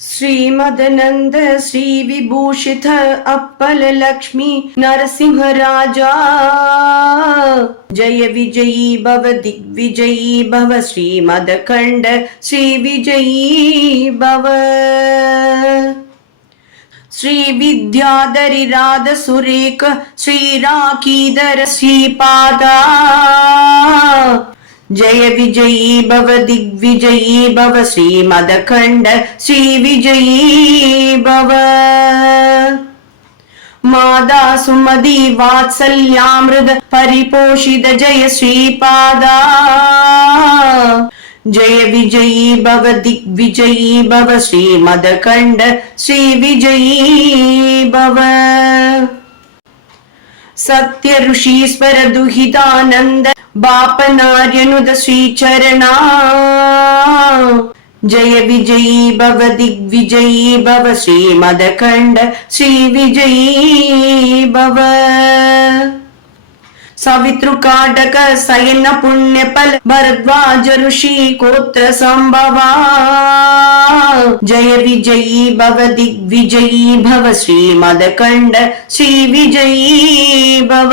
श्रीमदनंद श्री विभूषित अप्पल लक्ष्मी नरसिंह राजा जय विजयी भव दिग्विजयी भव श्रीमदखंड श्री विजयी भव श्री विद्याधरी राध सुरेख श्री राखीधर श्रीपादा जय विजयी भव दिग्विजयी भव श्रीमदखंड श्री विजयी भव मादा सुमति वात्सल्यामृत परिपोषित जय श्रीपादा जय विजयी भव दिग्विजयी भव श्रीमदखंड श्री विजयी भव सत्य ऋषीश्वर दुहितानंद बापनार्यनुद श्रीचरणा जय विजयी भव दिग्विजयी भव श्रीमदखंड श्री विजयी भव सवितृकाटक सयन पुण्यफल भरद्वाज ऋषि गोत्र संभवा जय विजयी भव दिग्विजयी भव श्रीमदखंड श्री विजयी भव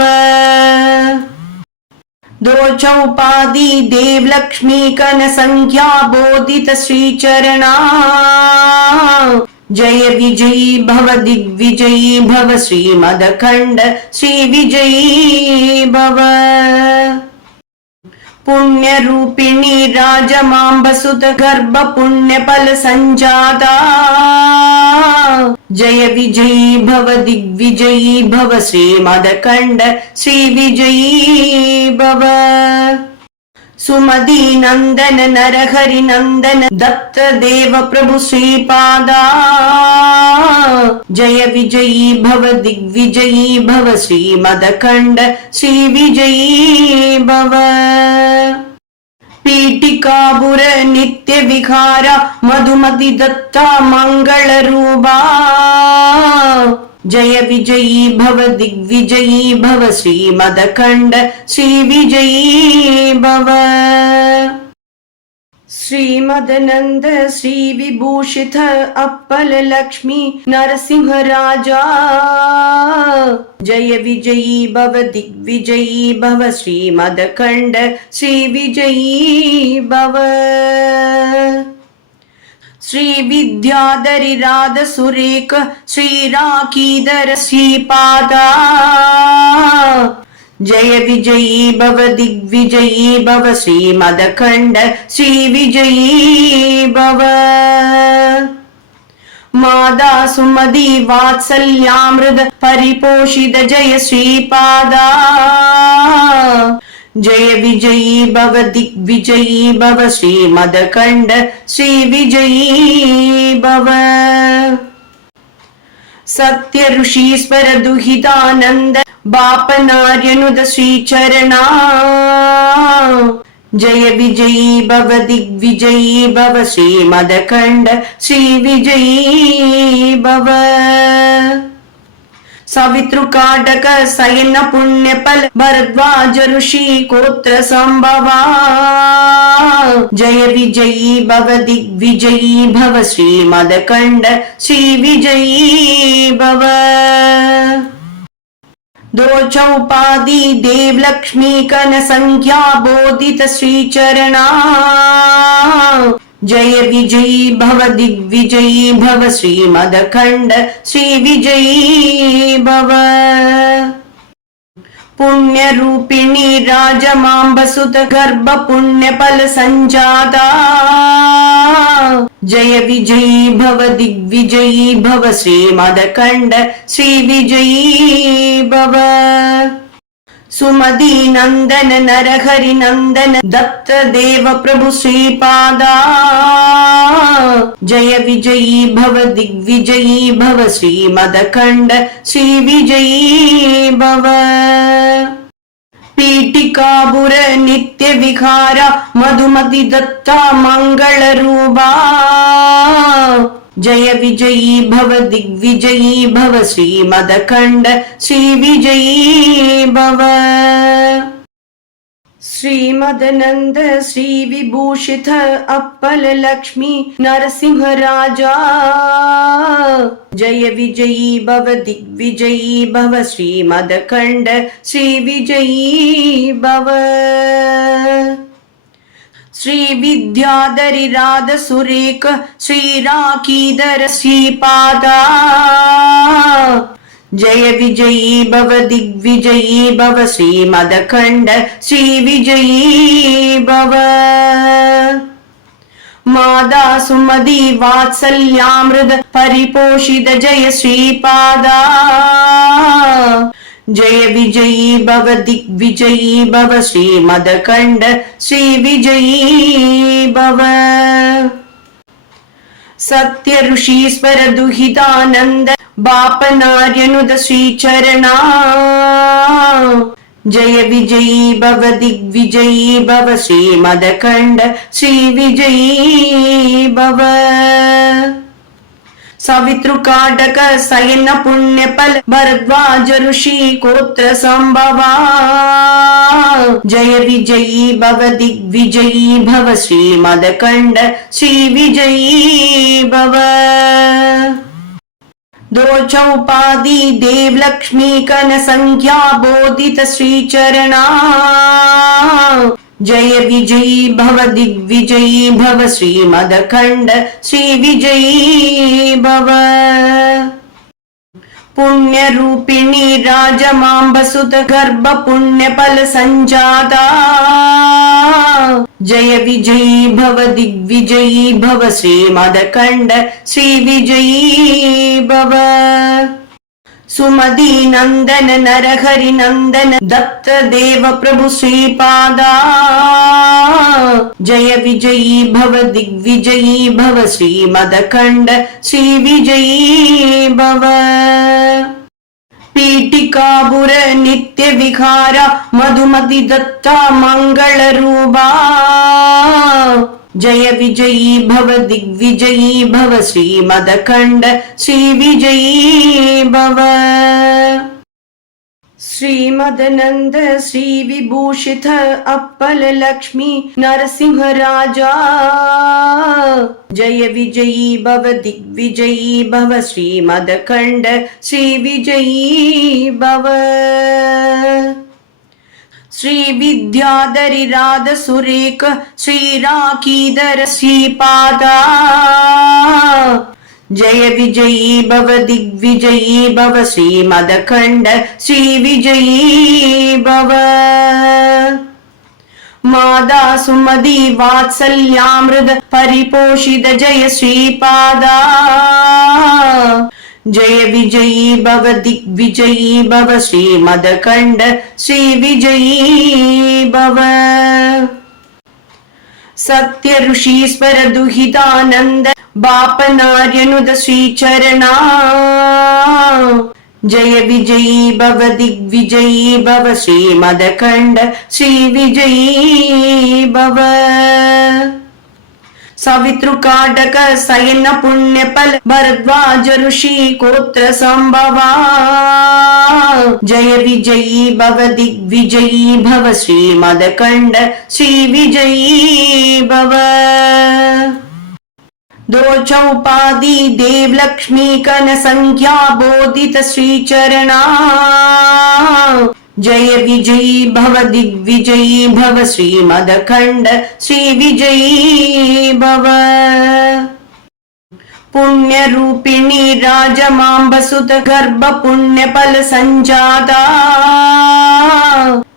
दो चौपादी देव लक्ष्मी कन संख्या बोधित श्रीचरणा जय विजयी भव दिग्विजयी भव श्रीमदखंड श्री विजयी भव पुण्य रूपिणी राजमांबसुत गर्भ पुण्य फल संजाता जय विजयी भव दिग्विजयी भव श्रीमदखंड श्री विजयी भव सुमति नंदन नरहरि नंदन दत्त देव प्रभु श्रीपादा जय विजयी भव दिग्विजयी भव श्रीमदखंड श्री विजयी भव पीठिकापुर नित्य विहार मधुमति दत्ता मंगल रूपा जय विजयी भव दिग्विजयी भव श्रीमदखंड श्री विजयी भव श्रीमदनंद श्री विभूषित अप्पल लक्ष्मी नरसिंह राजा जय विजयी भव दिग्विजयी भव श्रीमदखंड श्री विजयी भव श्री विद्याधरी राध सुरेख श्री राखीधर श्रीपादा जय विजयी भव दिग्विजयी भव श्रीमदखंड श्री विजयी भव मादा सुमति वात्सल्यामृत परिपोषित जय श्रीपादा जय विजयी भव दिग्विजयी भव श्रीमदखंड श्री विजयी भव सत्य ऋषीश्वर दुहितानंद बापनार्यनुद श्रीचरणा जय विजयी भव दिग्विजयी भव श्रीमदखंड श्री विजयी भव सवितृकाटक सयन पुण्यफल भरद्वाज ऋषि गोत्र संभवा जय विजयी भव दिग्विजयी भव श्रीमदखंड श्री विजयी भव दो चौपादी देव लक्ष्मी कन संख्या बोधित श्रीचरणा जय विजयी भव दिग्विजयी भव श्रीमदखंड श्री विजयी भव पुण्य रूपिणी राजमांबसुत गर्भ पुण्य फल संजाता जय विजयी भव दिग्विजयी भव श्रीमदखंड श्री विजयी भव सुमति नंदन नरहरि नंदन दत्त देव प्रभु श्रीपादा जय विजयी भव दिग्विजयी भव श्रीमदखंड श्री विजयी भव पीठिकापुर नित्य विहार मधुमति दत्ता मंगल रूपा जय विजयी भव दिग्विजयी भव श्रीमदखंड श्री विजयी भव श्रीमदनंद श्री विभूषित अप्पल लक्ष्मी नरसिंह राजा जय विजयी भव दिग्विजयी भव श्रीमदखंड श्री विजयी भव श्री विद्याधरी राध सुरेख श्री राखीधर श्रीपादा जय विजयी भव दिग्विजयी भव श्रीमदखंड श्री विजयी भव मादा सुमति वात्सल्यामृत परिपोषित जय श्रीपादा जय विजयी भव दिग्विजयी भव श्रीमदखंड श्री विजयी भव सत्य ऋषीश्वर दुहितानंद बापनार्यनुद श्रीचरणा जय विजयी भव दिग्विजयी भव श्रीमदखंड श्री विजयी भव सवितृकाटक शयन पुण्यफल भरद्वाज ऋषि गोत्र संभवा जय विजयी भव दिग्विजयी भव श्रीमदखंड श्री विजयी भव दो चौपादी देव लक्ष्मी कन संख्या बोधित श्री चरणा जय विजयी भव दिग्विजयी भव श्रीमदखंड श्री विजयी भव पुण्य रूपिणी राजमांबसुत गर्भ पुण्य फल संजाता जय विजयी भव दिग्विजयी भव श्रीमदखंड श्री विजयी भव सुमति नंदन नरहरि नंदन दत्त देव प्रभु श्रीपादा जय विजयी भव दिग्विजयी भव श्रीमदखंड श्री विजयी भव पीठिकापुर नित्य विहार मधुमति दत्ता मंगल रूपा जय विजयी भव दिग्विजयी भव श्रीमदखंड श्री विजयी भव श्रीमदनंद श्री विभूषित अप्पल लक्ष्मी नरसिंह राजा जय विजयी भव दिग्विजयी भव श्रीमदखंड श्री विजयी भव श्री विद्याधरी राध सुरेख श्री राखीधर श्रीपादा जय विजयी भव दिग्विजयी भव श्रीमदखंड श्री विजयी भव मादा सुमति वात्सल्यामृत परिपोषित जय श्रीपादा जय विजयी भव दिग्विजयी भव श्रीमदखंड श्री विजयी भव सत्य ऋषीश्वर दुहितानंद बापनार्यनुद श्रीचरणा जय विजयी भव दिग्विजयी भव श्रीमदखंड श्री विजयी भव सवितृकाटक शयन पुण्यफल भरद्वाज ऋषि गोत्र संभवा जय विजयी भव दिग्विजयी भव श्रीमदखंड श्री विजयी भव दो चौपादी देव लक्ष्मी कन संख्या बोधित श्री चरणा जय विजयी भव दिग्विजयी भव श्रीमदखंड श्री विजयी भव पुण्य रूपिणी राजमांबसुत गर्भ पुण्य फल संजाता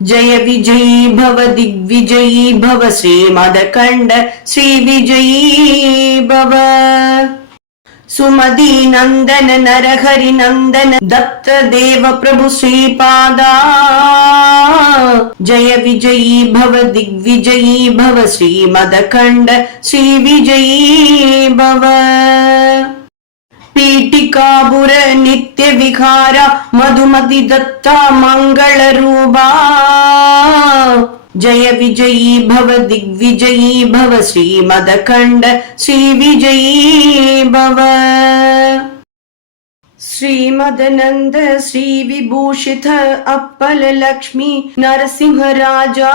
जय विजयी भव दिग्विजयी भव श्रीमदखंड श्री विजयी भव सुमति नंदन नरहरि नंदन दत्त देव प्रभु श्रीपादा जय विजयी भव दिग्विजयी भव श्रीमदखंड श्री विजयी भव पीठिकापुर नित्य विहार मधुमति दत्ता मंगल रूपा जय विजयी भव दिग्विजयी भव श्रीमदखंड श्री विजयी भव श्रीमदनंद श्री विभूषित अप्पल लक्ष्मी नरसिंह राजा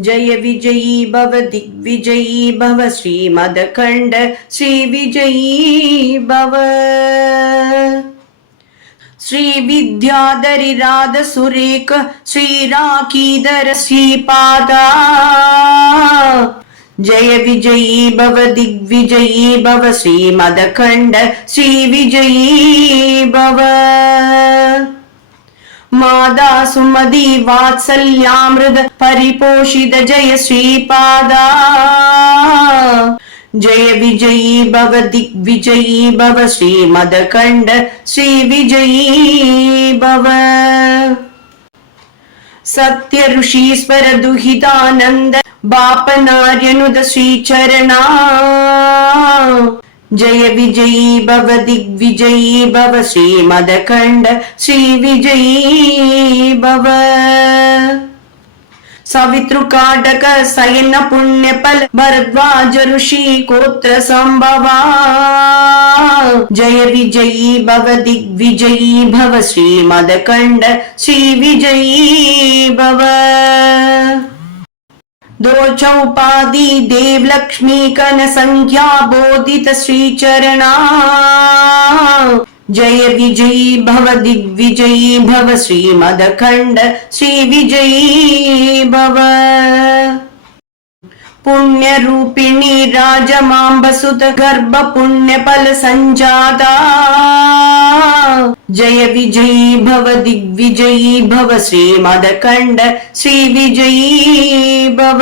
जय विजयी भव दिग्विजयी भव श्रीमदखंड श्री विजयी भव श्री विद्याधरी राध सुरेख श्री राखीधर श्रीपादा जय विजयी भव दिग्विजयी भव श्रीमदखंड श्री विजयी भव मादा सुमति वात्सल्यामृत परिपोषित जय श्रीपादा जय विजयी भव दिग्विजयी भव श्रीमदखंड श्री विजयी भव सत्य ऋषीश्वर दुहितानंद बापनार्यनुद श्रीचरणा जय विजयी भव दिग्विजयी भव श्रीमदखंड श्री विजयी भव सवितृकाटक सयन पुण्यफल भरद्वाज ऋषि गोत्र संभवा जय विजयी भव दिग्विजयी भव श्रीमदखंड श्री विजयी भव दो चौपादी देव लक्ष्मी कन संख्या बोधित श्री चरणा जय विजयी भव दिग्विजयी भव श्रीमदखंड श्री विजयी भव पुण्य रूपिणी राजमांबसुत गर्भ पुण्य फल संजाता जय विजयी भव दिग्विजयी भव श्रीमदखंड श्री विजयी भव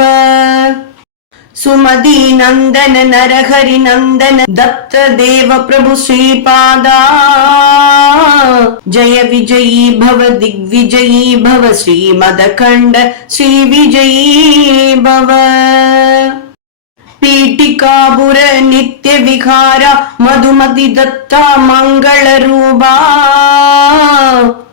सुमति नंदन नरहरि नंदन दत्त देव प्रभु श्रीपादा जय विजयी भव दिग्विजयी भव श्रीमदखंड श्री विजयी भव पीठिकापुर नित्य विहार मधुमति दत्ता मंगल रूपा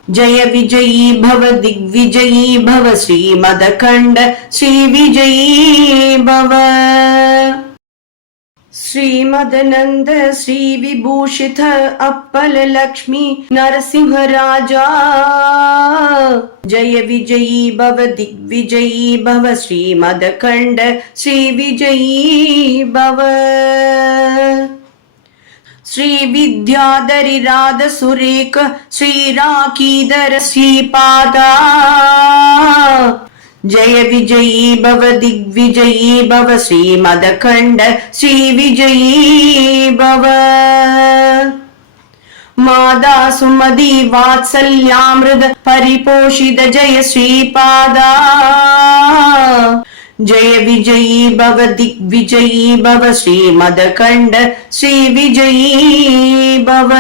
जय विजयी भव दिग्विजयी भव श्रीमदखंड श्री विजयी भव श्रीमदनंद श्री विभूषित अप्पल लक्ष्मी नरसिंह राजा जय विजयी भव दिग्विजयी भव श्रीमदखंड श्री विजयी भव श्री विद्याधरी राध सुरेख श्री राखीधर श्रीपादा जय विजयी भव दिग्विजयी भव श्रीमदखंड श्री विजयी भव मादा सुमति वात्सल्यामृत परिपोषित जय श्रीपादा जय विजयी भव दिग्विजयी भव श्रीमदखंड श्री विजयी भव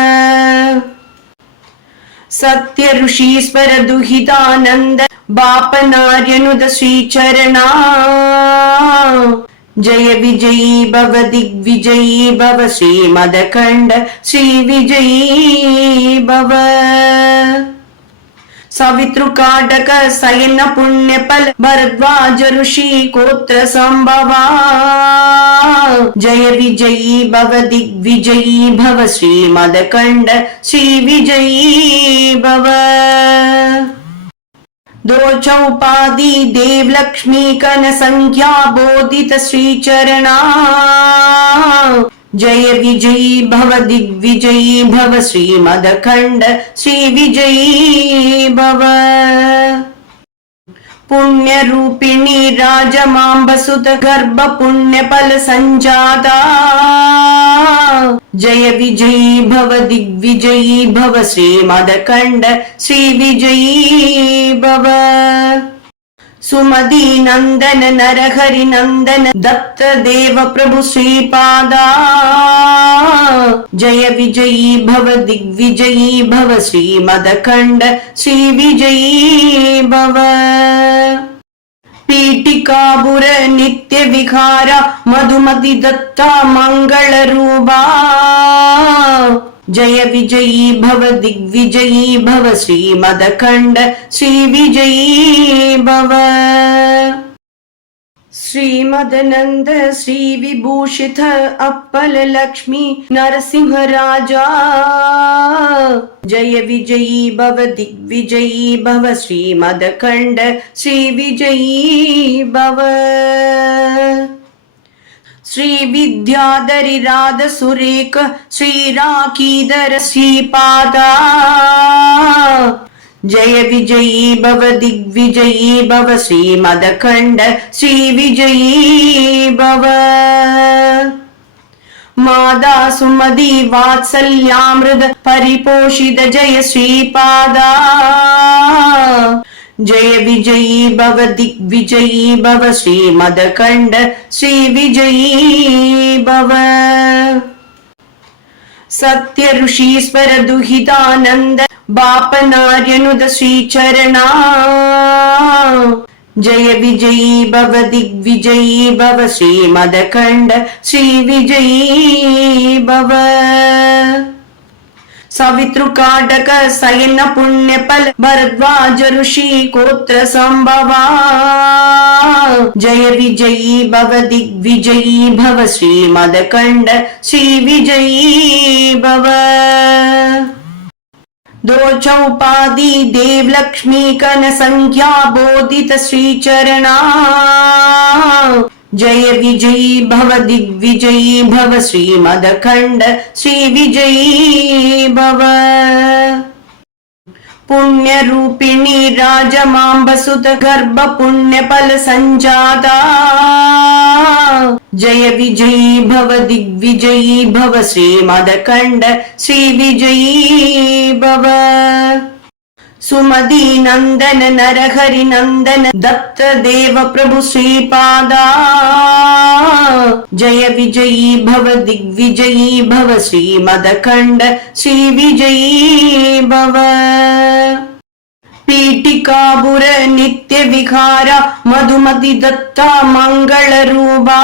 सत्य ऋषीश्वर दुहितानंद बापनार्यनुद श्रीचरणा जय विजयी भव दिग्विजयी भव श्रीमदखंड श्री विजयी भव सवितृकाटक सयन पुण्यफल भरद्वाज ऋषि गोत्र संभवा जय विजयी भव दिग्विजयी भव श्रीमदखंड श्री विजयी भव दो चौपादी देव लक्ष्मी कन संख्या बोधित श्री चरणा जय विजयी भव दिग्विजयी भव श्रीमदखंड श्री विजयी भव पुण्य रूपिणी राजमांबसुत गर्भ पुण्य फल संजाता जय विजयी भव दिग्विजयी भव श्रीमदखंड श्री विजयी भव सुमति नंदन नरहरि नंदन दत्त देव प्रभु श्रीपादा जय विजयी भव दिग्विजयी भव श्रीमदखंड श्री विजयी भव पीठिकापुर नित्य विहार मधुमति दत्ता मंगल रूपा जय विजयी भव दिग्विजयी भव श्रीमदखंड श्री विजयी भव श्रीमदनंद श्री विभूषित अप्पल लक्ष्मी नरसिंह राजा जय विजयी भव दिग्विजयी भव श्रीमदखंड श्री विजयी भव श्री विद्याधरी राध सुरेख श्री राखीधर श्रीपादा जय विजयी भव दिग्विजयी भव श्रीमदखंड श्री विजयी भव मादा सुमति वात्सल्यामृत परिपोषित जय श्रीपादा जय विजयी भव दिग्विजयी भव श्रीमदखंड श्री विजयी भव सत्य ऋषीश्वर दुहितानंद बापनार्यनुद श्रीचरणा जय विजयी भव दिग्विजयी भव श्रीमदखंड श्री विजयी भव सवितृकाटक सयन पुण्यफल भरद्वाज ऋषि गोत्र संभवा जय विजयी भव दिग्विजयी भव श्रीमदखंड श्री विजयी भव दो चौपादी देव लक्ष्मी कन संख्या बोधित श्री चरणा जय विजयी भव दिग्विजयी भव श्रीमदखंड श्री विजयी भव पुण्य रूपिणी राजमांबसुत गर्भ पुण्य फल संजाता जय विजयी भव दिग्विजयी भव श्रीमदखंड श्री विजयी भव सुमति नंदन नरहरि नंदन दत्त देव प्रभु श्रीपादा जय विजयी भव दिग्विजयी भव श्रीमदखंड श्री विजयी भव पीठिकापुर नित्य विहार मधुमति दत्ता मंगल रूपा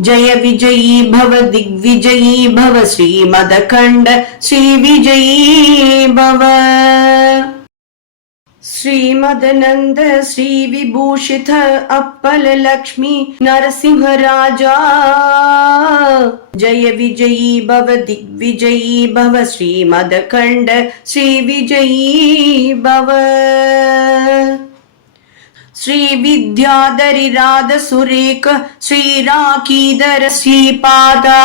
जय विजयी भव दिग्विजयी भव श्रीमदखंड श्री विजयी भव श्रीमदनंद श्री विभूषित अप्पल लक्ष्मी नरसिंह राजा जय विजयी भव दिग्विजयी भव श्रीमदखंड श्री विजयी भव श्री विद्याधरी राध सुरेख श्री राखीधर श्रीपादा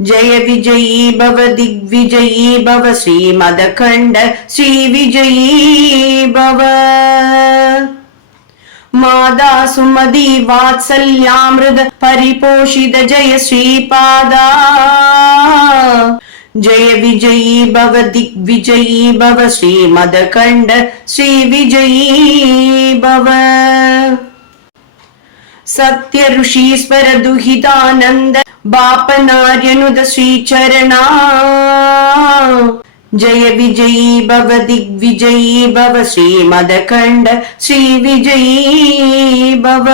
जय विजयी भव दिग्विजयी भव श्रीमदखंड श्री विजयी भव मादा सुमति वात्सल्यामृत परिपोषित जय श्रीपादा जय विजयी भव दिग्विजयी भव श्रीमदखंड श्री विजयी भव सत्य ऋषीश्वर दुहितानंद बापनार्यनुद श्रीचरणा जय विजयी भव दिग्विजयी भव श्रीमदखंड श्री विजयी भव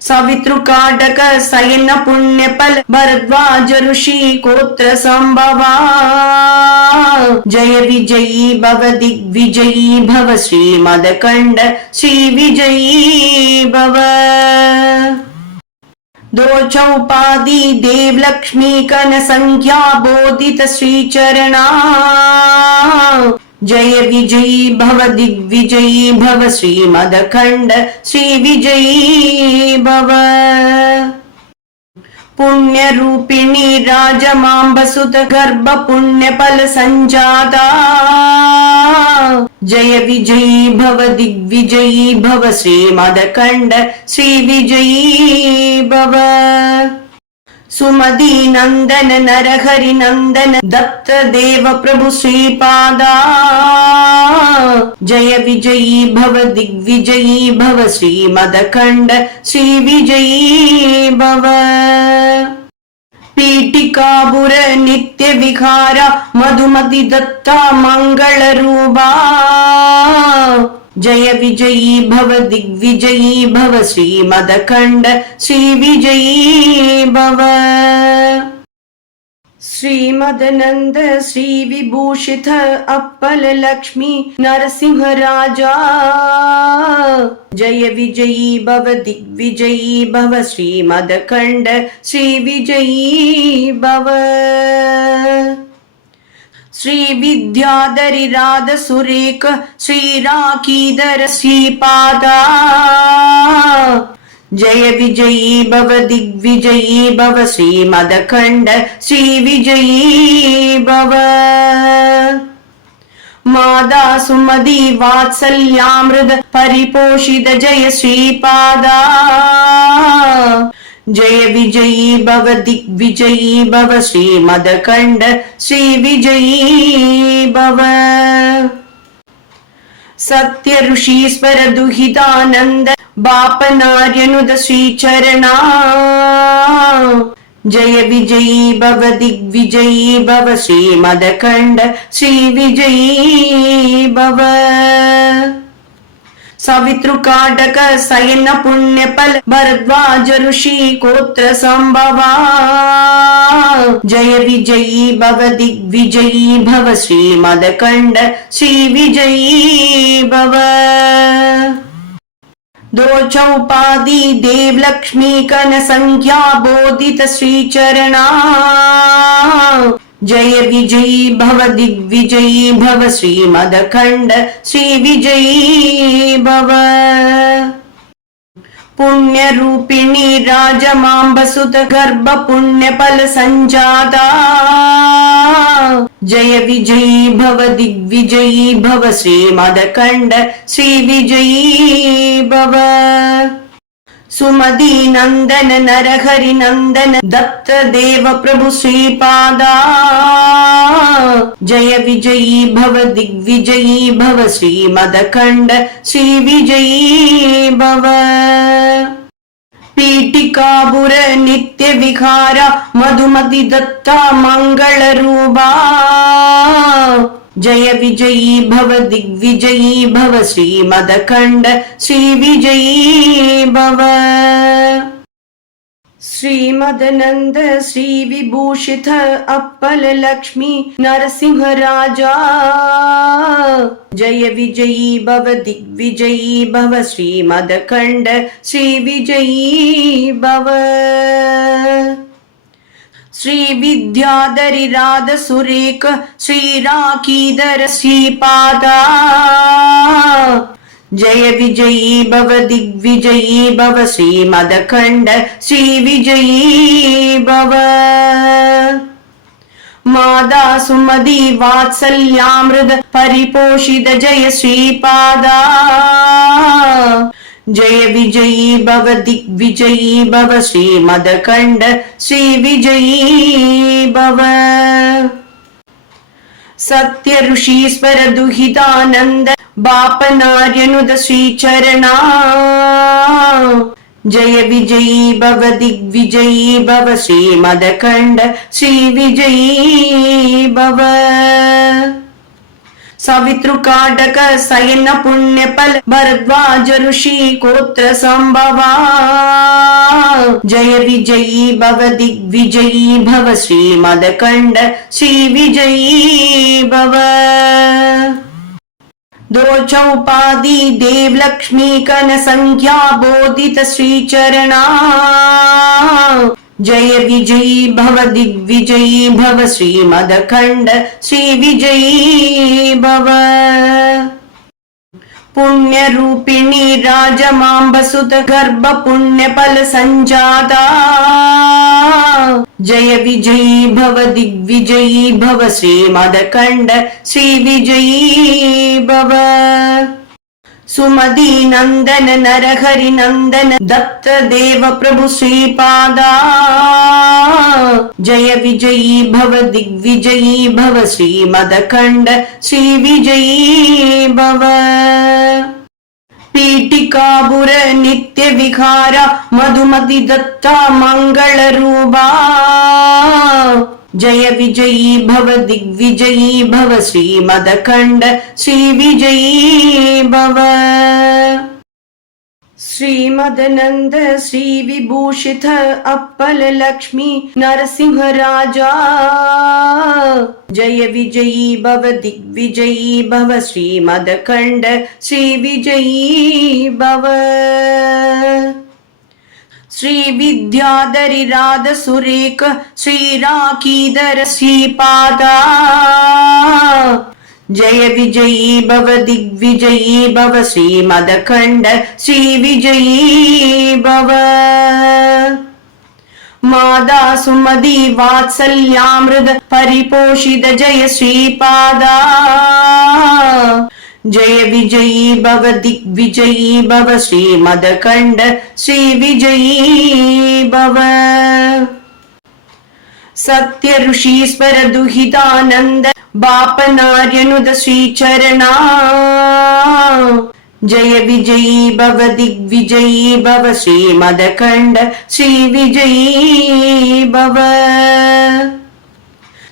सवितृकाटक सयन पुण्यफल भरद्वाज ऋषि गोत्र संभवा जय विजयी भव दिग्विजयी भव श्रीमदखंड श्री विजयी भव दो चौपादी देव लक्ष्मी कन संख्या बोधित श्री चरणा जय विजयी भव दिग्विजयी भव श्रीमदखंड श्री विजयी भव पुण्य रूपिणी राजमांबसुत गर्भ पुण्य फल संजाता जय विजयी भव दिग्विजयी भव श्रीमदखंड श्री विजयी भव सुमति नंदन नरहरि नंदन दत्त देव प्रभु श्रीपादा जय विजयी भव दिग्विजयी भव श्रीमदखंड श्री विजयी भव पीठिकापुर नित्य विहार मधुमति दत्ता मंगल रूपा जय विजयी भव दिग्विजयी भव श्रीमदखंड श्री विजयी भव श्रीमदनंद श्री विभूषित अप्पल लक्ष्मी नरसिंह राजा जय विजयी भव दिग्विजयी भव श्रीमदखंड श्री विजयी भव श्री विद्याधरी राध सुरेख श्री राखीधर श्रीपादा जय विजयी भव दिग्विजयी भव श्रीमदखंड श्री विजयी भव मादा सुमति वात्सल्यामृत परिपोषित जय श्रीपादा जय विजयी भव दिग्विजयी भव श्रीमदखंड श्री विजयी भव सत्य ऋषीश्वर दुहितानंद बापनार्यनुद श्रीचरणा जय विजयी भव दिग्विजयी भव श्रीमदखंड श्री विजयी भव सवितृकाटक शयन पुण्यफल भरद्वाज ऋषि गोत्र संभवा जय विजयी भव दिग्विजयी भव श्रीमदखंड श्री विजयी भव दो चौपादी देव लक्ष्मी कन संख्या बोधित श्री चरणा जय विजयी भव दिग्विजयी भव श्रीमदखंड श्री विजयी भव पुण्य रूपिणी राजमांबसुत गर्भ पुण्य फल संजाता जय विजयी भव दिग्विजयी भव श्रीमदखंड श्री विजयी भव सुमति नंदन नरहरि नंदन दत्त देव प्रभु श्रीपादा जय विजयी भव दिग्विजयी भव श्रीमदखंड श्री विजयी भव पीठिकापुर नित्य विहार मधुमति दत्ता मंगल रूपा जय विजयी भव दिग्विजयी भव श्रीमदखंड श्री विजयी भव श्रीमदनंद श्री विभूषित अप्पल लक्ष्मी नरसिंह राजा जय विजयी भव दिग्विजयी भव श्रीमदखंड श्री विजयी भव श्री विद्याधरी राध सुरेख श्री राखीधर श्रीपादा जय विजयी भव दिग्विजयी भव श्रीमदखंड श्री विजयी भव मादा सुमति वात्सल्यामृत परिपोषित जय श्रीपादा जय विजयी भव दिग्विजयी भव श्रीमदखंड श्री विजयी भव सत्य ऋषीश्वर दुहितानंद बापनार्यनुद श्रीचरणा जय विजयी भव दिग्विजयी भव श्रीमदखंड श्री विजयी भव सवितृकाटक शयन पुण्यफल भरद्वाज ऋषि गोत्र संभवा जय विजयी भव दिग्विजयी भव श्रीमदखंड श्री विजयी भव दो चौपादी देव लक्ष्मी कन संख्या बोधित श्री चरणा जय विजयी भव दिग्विजयी भव श्रीमदखंड श्री विजयी भव पुण्य रूपिणी राजमांबसुत गर्भ पुण्य फल संजाता जय विजयी भव दिग्विजयी भव श्रीमदखंड श्री विजयी भव सुमति नंदन नरहरि नंदन दत्त देव प्रभु श्रीपादा जय विजयी भव दिग्विजयी भव श्रीमदखंड श्री विजयी भव पीठिकापुर नित्य विहार मधुमति दत्ता मंगल रूपा जय विजयी भव दिग्विजयी भव श्रीमदखंड श्री विजयी भव श्रीमदनंद श्री विभूषित अप्पल लक्ष्मी नरसिंह राजा जय विजयी भव दिग्विजयी भव श्रीमदखंड श्री विजयी भव श्री विद्याधरी राध सुरेख श्री राखीधर श्रीपादा जय विजयी भव दिग्विजयी भव श्रीमदखंड श्री विजयी भव मादा सुमदी वात्सल्यामृत परिपोषित जय श्रीपादा जय विजयी भव दिग्विजयी भव श्रीमदखंड श्री विजयी भव सत्य ऋषीश्वर दुहितानंद बापनार्यनुद श्रीचरणा जय विजयी भव दिग्विजयी भव श्रीमदखंड श्री विजयी भव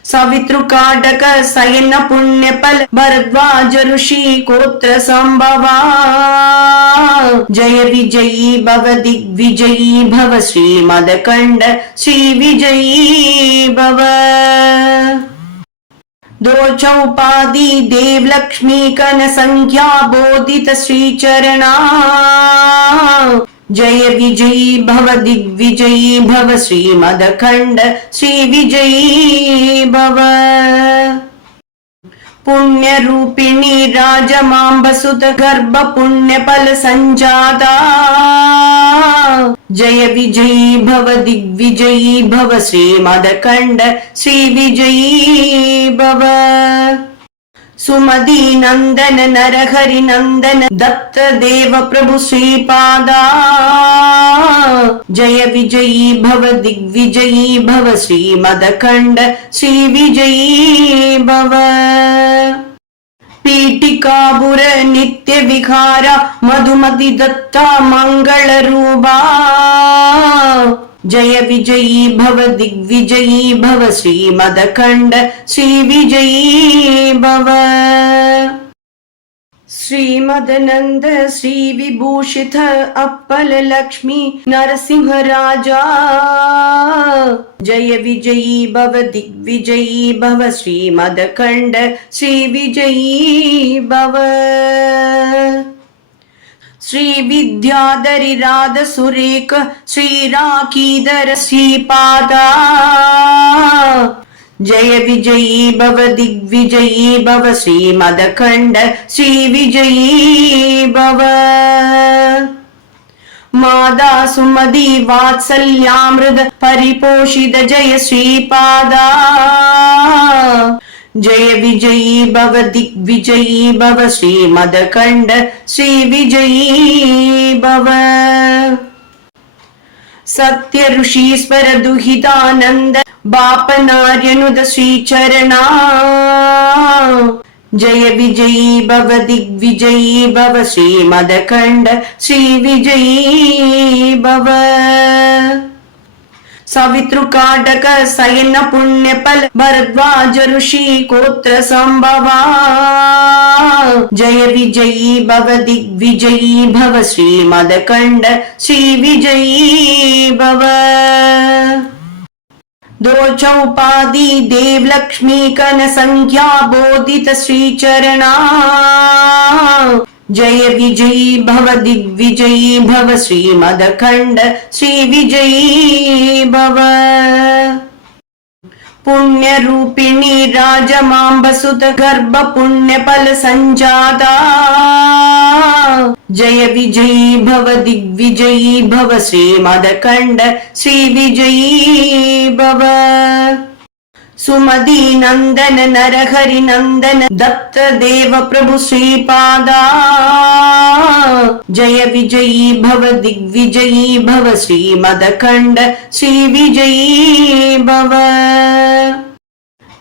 सवितृकाटक शयन पुण्यफल भरद्वाज ऋषि गोत्र संभवा जय विजयी भव दिग्विजयी भव श्रीमदखंड श्री विजयी भव दो चौपादी देव लक्ष्मी कन संख्या बोधित श्रीचरणा जय विजयी भव दिग्विजयी भव श्रीमदखंड श्री विजयी भव पुण्य रूपिणी राजमांबसुत गर्भ पुण्य फल संजाता जय विजयी भव दिग्विजयी भव श्रीमदखंड श्री विजयी भव सुमदी नंदन नरहरि नंदन दत्त देव प्रभु श्रीपादा जय विजयी भव दिग्विजयी भव श्रीमदखंड श्री विजयी भव पीठिकापुर नित्य विहार मधुमति दत्ता मंगल रूपा जय विजयी भव दिग्विजयी भव श्रीमदखंड श्री विजयी भव श्रीमदनंद श्री विभूषित अप्पल लक्ष्मी नरसिंह राजा जय विजयी भव दिग्विजयी भव श्रीमदखंड श्री विजयी भव श्री विद्याधरी राध सुरेख श्री राखीधर श्रीपादा जय विजयी भव दिग्विजयी भव श्रीमदखंड श्री विजयी भव मादा सुमदी वात्सल्यामृत परिपोषित जय श्रीपादा जय विजयी भव दिग्विजयी भव श्रीमदखंड श्री विजयी भव सत्य ऋषीश्वर दुहितानंद बापनार्यनुद श्रीचरणा जय विजयी भव दिग्विजयी भव श्रीमदखंड श्री विजयी भव सवितृकाटक शयन पुण्यफल भरद्वाज ऋषि गोत्र संभवा जय विजयी भव दिग्विजयी भव श्रीमदखंड श्री विजयी भव दो चौपादी देव लक्ष्मी कन संख्या बोधित श्रीचरणा जय विजयी भव दिग्विजयी भव श्रीमदखंड श्री विजयी भव पुण्य रूपिणी राजमांबसुत गर्भ पुण्य फल संजाता जय विजयी भव दिग्विजयी भव श्रीमदखंड श्री विजयी भव सुमदी नंदन नरहरि नंदन दत्त देव प्रभु श्रीपादा जय विजयी भव दिग्विजयी भव श्रीमदखंड श्री विजयी भव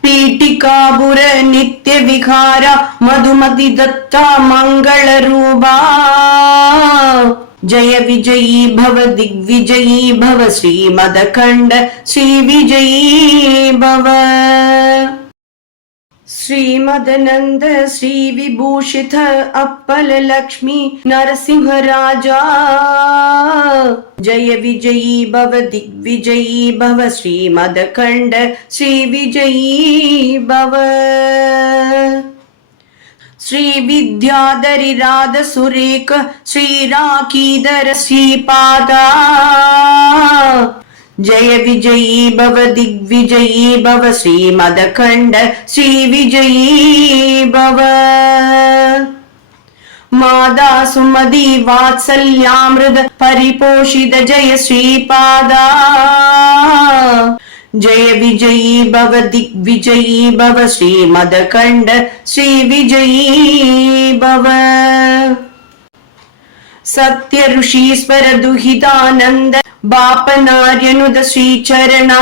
पीठिकापुर नित्य विहार मधुमति दत्ता मंगल रूपा जय विजयी भव दिग्विजयी भव श्रीमदखंड श्री विजयी भव श्रीमदनंद श्री विभूषित अप्पल लक्ष्मी नरसिंह राजा जय विजयी भव दिग्विजयी भव श्रीमदखंड श्री विजयी भव श्री विद्याधरी राध सुरेख श्री राखीधर श्रीपादा जय विजयी भव दिग्विजयी भव श्रीमदखंड श्री विजयी भव मादा सुमति वात्सल्यामृत परिपोषित जय श्रीपादा जय विजयी भव दिग्विजयी भव श्रीमदखंड श्री विजयी भव सत्य ऋषीश्वर दुहितानंद बापनार्यनुद श्रीचरणा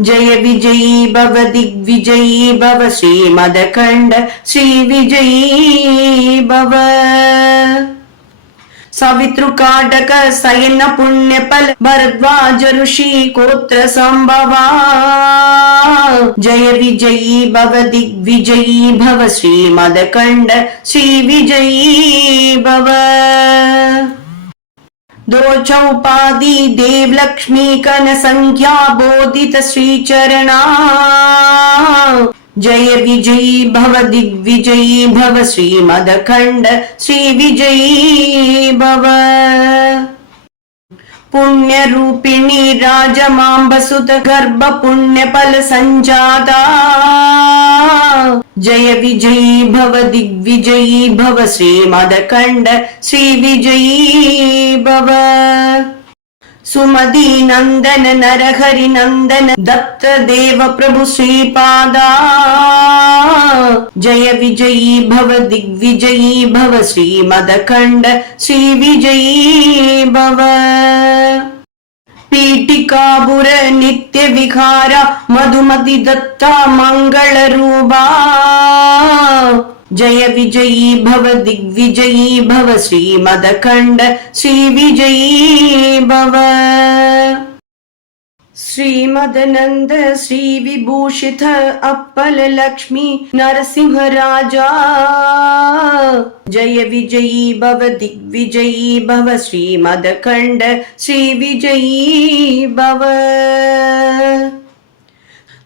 जय विजयी भव दिग्विजयी भव श्रीमदखंड श्री विजयी भव सवितृकाटक शयन पुण्यफल भरद्वाज ऋषि गोत्र संभवा जय विजयी भव दिग्विजयी भव श्रीमदखंड श्री विजयी भव दो चौपादी देव लक्ष्मी कन संख्या बोधित श्रीचरणा जय विजयी भव दिग्विजयी भव श्रीमदखंड श्री विजयी भव पुण्य रूपिणी राजमांबसुत गर्भ पुण्य फल संजाता जय विजयी भव दिग्विजयी भव श्रीमदखंड श्री विजयी भव सुमति नंदन नरहरि नंदन दत्त देव प्रभु श्रीपादा जय विजयी भव दिग्विजयी भव श्रीमदखंड श्री विजयी भव पीठिकापुर नित्य विहार मधुमति दत्ता मंगल रूपा जय विजयी भव दिग्विजयी भव श्रीमदखंड श्री विजयी भव श्रीमदनंद श्री विभूषित अप्पल लक्ष्मी नरसिंह राजा जय विजयी भव दिग्विजयी भव श्रीमदखंड श्री विजयी भव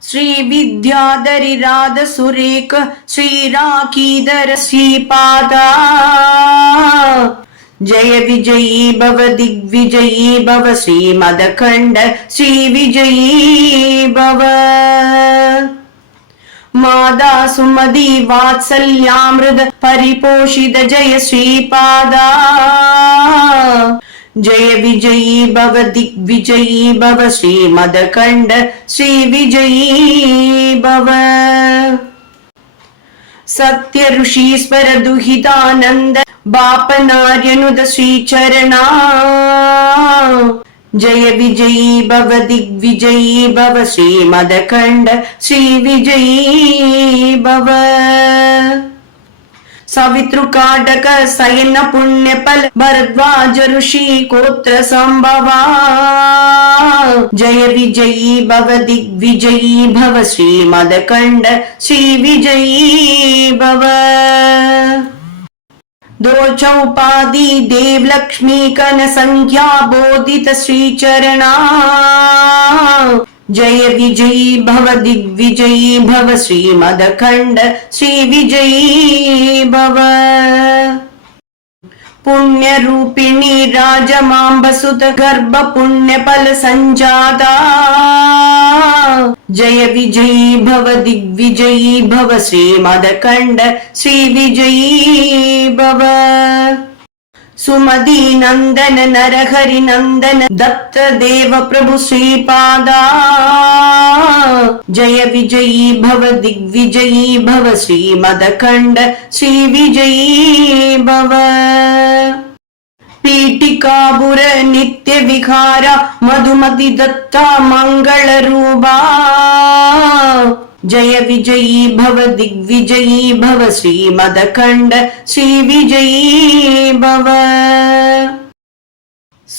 श्री विद्याधरी राध सुरेख श्री राखीधर श्रीपादा जय विजयी भव दिग्विजयी भव श्रीमदखंड श्री विजयी भव मादा सुमति वात्सल्यामृत परिपोषित जय श्रीपादा जय विजयी भव दिग्विजयी भव श्रीमदखंड श्री विजयी भव सत्य ऋषीश्वर दुहितानंद बापनार्यनुद श्रीचरणा जय विजयी भव दिग्विजयी भव श्रीमदखंड श्री विजयी भव सवितृकाटक शयन पुण्यफल भरद्वाज ऋषि गोत्र संभवा जय विजयी भव दिग्विजयी भव श्रीमदखंड श्री विजयी भव दो चौपादी देव लक्ष्मी कन संख्या बोधित श्रीचरणा जय विजयी भव दिग्विजयी भव श्रीमदखंड श्री विजयी भव पुण्य रूपिणी राजमांबसुत गर्भ पुण्य फल संजाता जय विजयी भव दिग्विजयी भव श्रीमदखंड श्री विजयी भव सुमति नंदन नरहरि नंदन दत्त देव प्रभु श्रीपादा जय विजयी भव दिग्विजयी भव श्रीमदखंड श्री विजयी भव पीठिकापुर नित्य विहार मधुमति दत्ता मंगल रूपा जय विजयी भव दिग्विजयी भव श्रीमदखंड श्री विजयी भव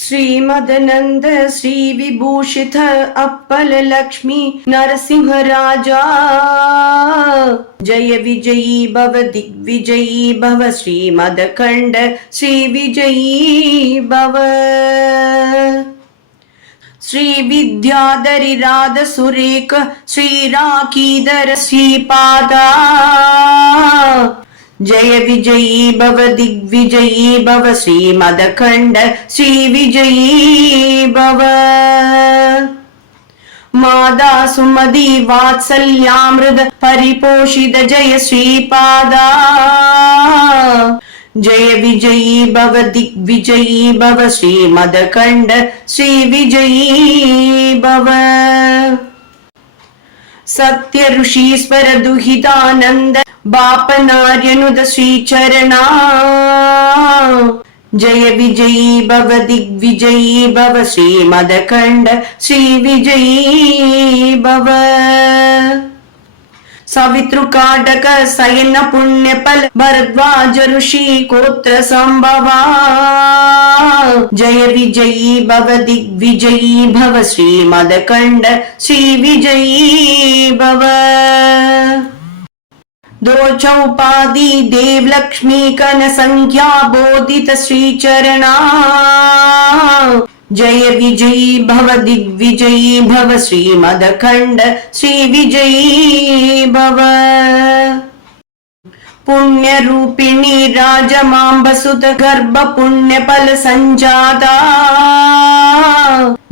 श्रीमदनंद श्री विभूषित अप्पल लक्ष्मी नरसिंह राजा जय विजयी भव दिग्विजयी भव श्रीमदखंड श्री विजयी भव श्री विद्याधरी राध सुरेख श्री राखीधर श्रीपादा जय विजयी भव दिग्विजयी भव श्रीमदखंड श्री विजयी भव मादा सुमति वात्सल्यामृत परिपोषित जय श्रीपादा जय विजयी भव दिग्विजयी भव श्रीमदखंड श्री विजयी भव सत्य ऋषीश्वर दुहितानंद बापनार्यनुद श्रीचरणा जय विजयी भव दिग्विजयी भव श्रीमदखंड श्री विजयी भव सवितृकाटक शयन पुण्यफल भरद्वाज ऋषि गोत्र संभवा जय विजयी भव दिग्विजयी भव श्रीमदखंड श्री विजयी भव दो चौपादी देव लक्ष्मी कन संख्या बोधित श्रीचरणा जय विजयी भव दिग्विजयी भव श्रीमदखंड श्री विजयी भव पुण्य रूपिणी राजमांबसुत गर्भ पुण्य फल संजाता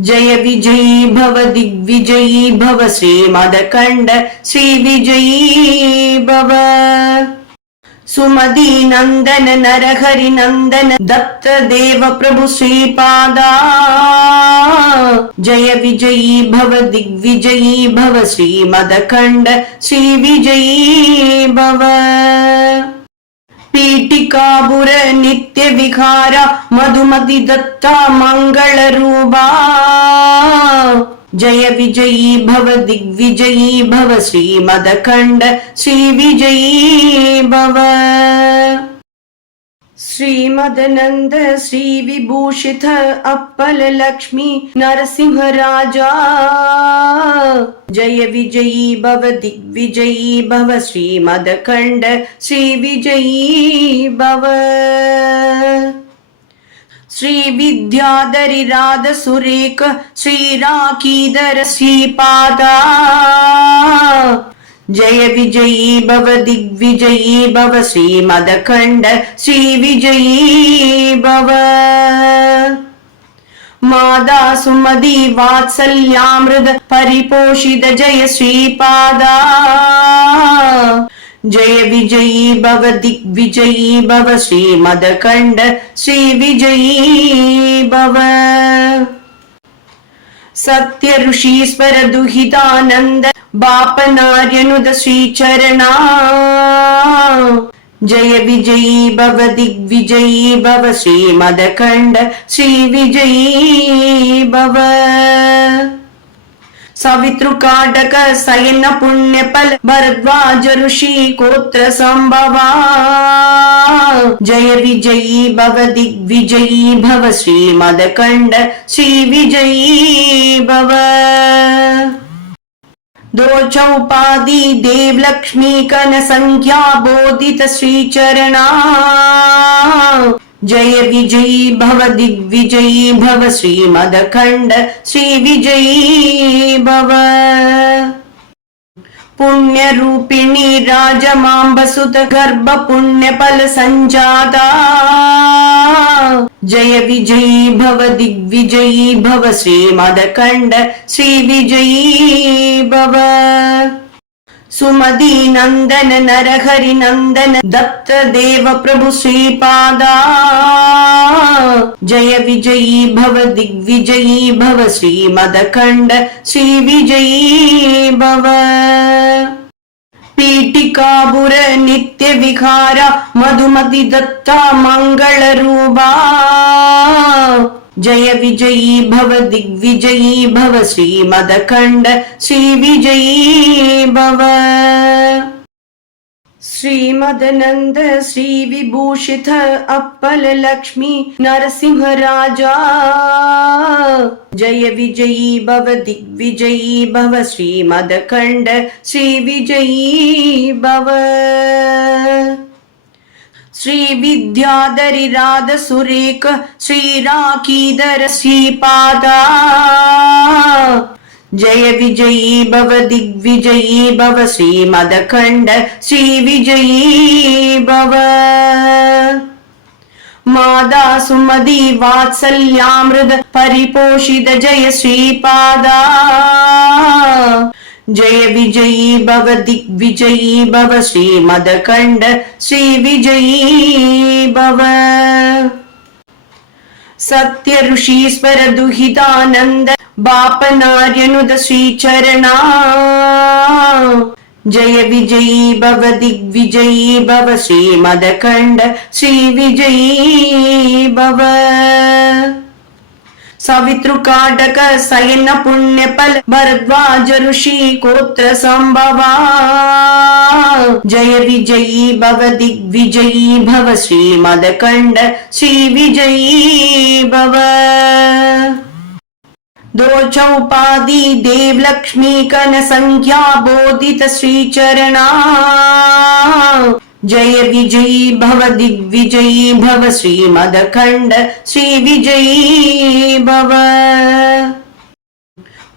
जय विजयी भव दिग्विजयी भव श्रीमदखंड श्री विजयी भव सुमति नंदन नरहरि नंदन दत्त देव प्रभु श्रीपादा जय विजयी भव दिग्विजयी भव श्रीमदखंड श्री विजयी भव पीठिकापुर नित्य विहार मधुमति दत्ता मंगल रूपा जय विजयी भव दिग्विजयी भव श्रीमदखंड श्री विजयी भव श्रीमदनंद श्री विभूषित अप्पल लक्ष्मी नरसिंह राजा जय विजयी भव दिग्विजयी भव श्रीमदखंड श्री विजयी भव श्री विद्याधरी राध सुरेख श्री राखीधर श्रीपादा जय विजयी भव दिग्विजयी भव श्रीमदखंड श्री विजयी भव मादा सुमति वात्सल्यामृत परिपोषित जय श्रीपादा जय विजयी भव दिग्विजयी भव श्रीमदखंड श्री विजयी भव सत्य ऋषीश्वर दुहितानंद बापनार्यनुद श्रीचरणा जय विजयी भव दिग्विजयी भव श्रीमदखंड श्री विजयी भव सवितृकाटक शयन पुण्यफल भरद्वाज ऋषि गोत्र संभवा जय विजयी भव दिग्विजयी भव श्रीमदखंड श्री विजयी भव दो चौपादी देव लक्ष्मी कन संख्या बोधित श्रीचरणा जय विजयी भव दिग्विजयी भव श्रीमदखंड श्री विजयी भव पुण्य रूपिणी राजमांबसुत गर्भ पुण्य फल संजाता जय विजयी भव दिग्विजयी भव श्रीमदखंड श्री विजयी भव सुमति नंदन नरहरि नंदन दत्त देव प्रभु श्रीपादा जय विजयी भव दिग्विजयी भव श्रीमदखंड श्री विजयी भव पीठिकापुर नित्य विहार मधुमति दत्ता मंगल रूपा जय विजयी भव दिग्विजयी भव श्रीमदखंड श्री विजयी भव श्रीमदनंद श्री विभूषित अप्पल लक्ष्मी नरसिंह राजा जय विजयी भव दिग्विजयी भव श्रीमदखंड श्री विजयी भव श्री विद्याधरी राध सुरेख श्री राखीधर श्रीपादा जय विजयी भव दिग्विजयी भव श्रीमदखंड श्री विजयी भव मादा सुमति वात्सल्यामृत परिपोषित जय श्रीपादा जय विजयी भव दिग्विजयी भव श्रीमदखंड श्री विजयी भव सत्य ऋषीश्वर दुहितानंद बापनार्यनुद श्री चरणा जय विजयी भव दिग्विजयी भव श्रीमदखंड श्री विजयी भव सवितृकाटक शयन पुण्यफल भरद्वाज ऋषि गोत्र संभवा जय विजयी भव दिग्विजयी भव श्रीमदखंड श्री विजयी भव दो चौपादी देव लक्ष्मी कन संख्या बोधित श्री चरणा जय विजयी भव दिग्विजयी भव श्रीमदखंड श्री विजयी भव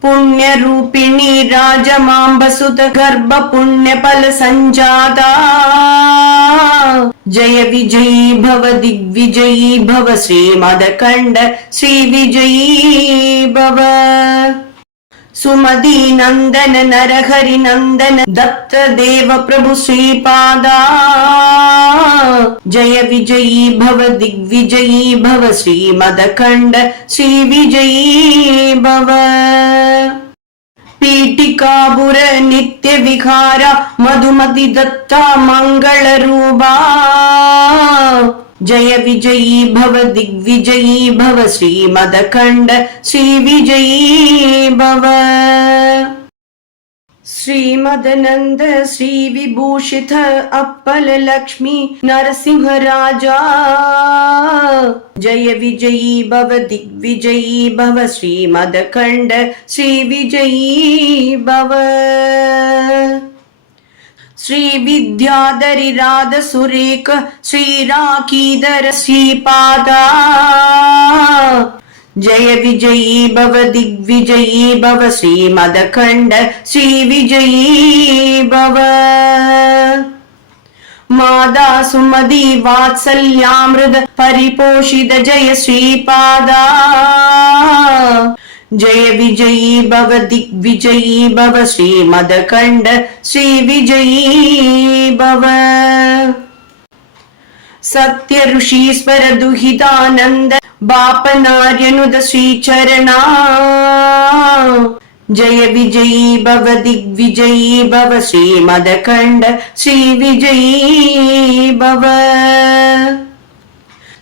पुण्य रूपिणी राजमांबसुत गर्भ पुण्य फल संजाता जय विजयी भव दिग्विजयी भव श्रीमदखंड श्री विजयी भव सुमति नंदन नरहरि नंदन दत्त देव प्रभु श्रीपादा जय विजयी भव दिग्विजयी भव श्रीमदखंड श्री विजयी भव पीठिकापुर नित्य विहार मधुमति दत्ता मंगल रूपा जय विजयी भव दिग्विजयी भव श्रीमदखंड श्री विजयी भव श्रीमदनंद श्री विभूषित अप्पल लक्ष्मी नरसिंह राजा जय विजयी भव दिग्विजयी भव श्रीमदखंड श्री विजयी भव श्री विद्याधरी राध सुरेख श्री राखीधर श्रीपादा जय विजयी भव दिग्विजयी भव श्रीमदखंड श्री विजयी भव मादा सुमति वात्सल्यामृत परिपोषित जय श्रीपादा जय विजयी भव दिग्विजयी भव श्रीमदखंड श्री विजयी भव सत्य ऋषीश्वर दुहितानंद बापनार्यनुद श्री चरणा जय विजयी भव दिग्विजयी भव श्रीमदखंड श्री विजयी भव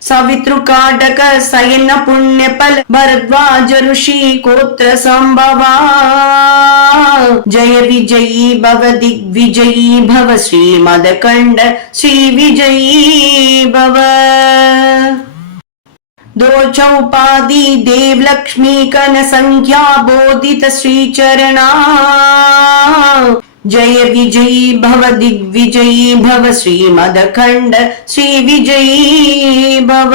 सवितृकाटक शयन पुण्यफल भरद्वाज ऋषि गोत्र संभवा जय विजयी भव दिग्विजयी भव श्रीमदखंड श्री विजयी भव दो चौपादी देव लक्ष्मी कन संख्या बोधित श्री चरणा जय विजयी भव दिग्विजयी भव श्रीमदखंड श्री विजयी भव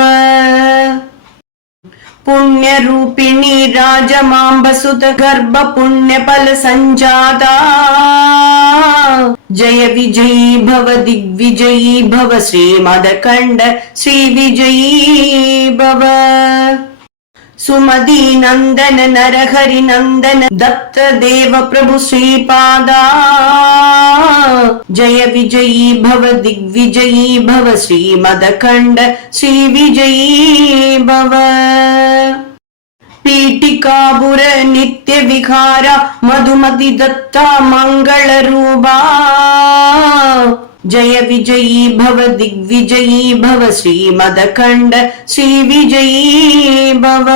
पुण्य रूपिणी राजमांबसुत गर्भ पुण्य फल संजाता जय विजयी भव दिग्विजयी भव श्रीमदखंड श्री विजयी भव सुमति नंदन नरहरि नंदन दत्त देव प्रभु श्रीपादा जय विजयी भव दिग्विजयी भव श्रीमदखंड श्री विजयी भव पीठिकापुर नित्य विहार मधुमति दत्ता मंगल रूपा जय विजयी भव दिग्विजयी भव श्रीमदखंड श्री विजयी भव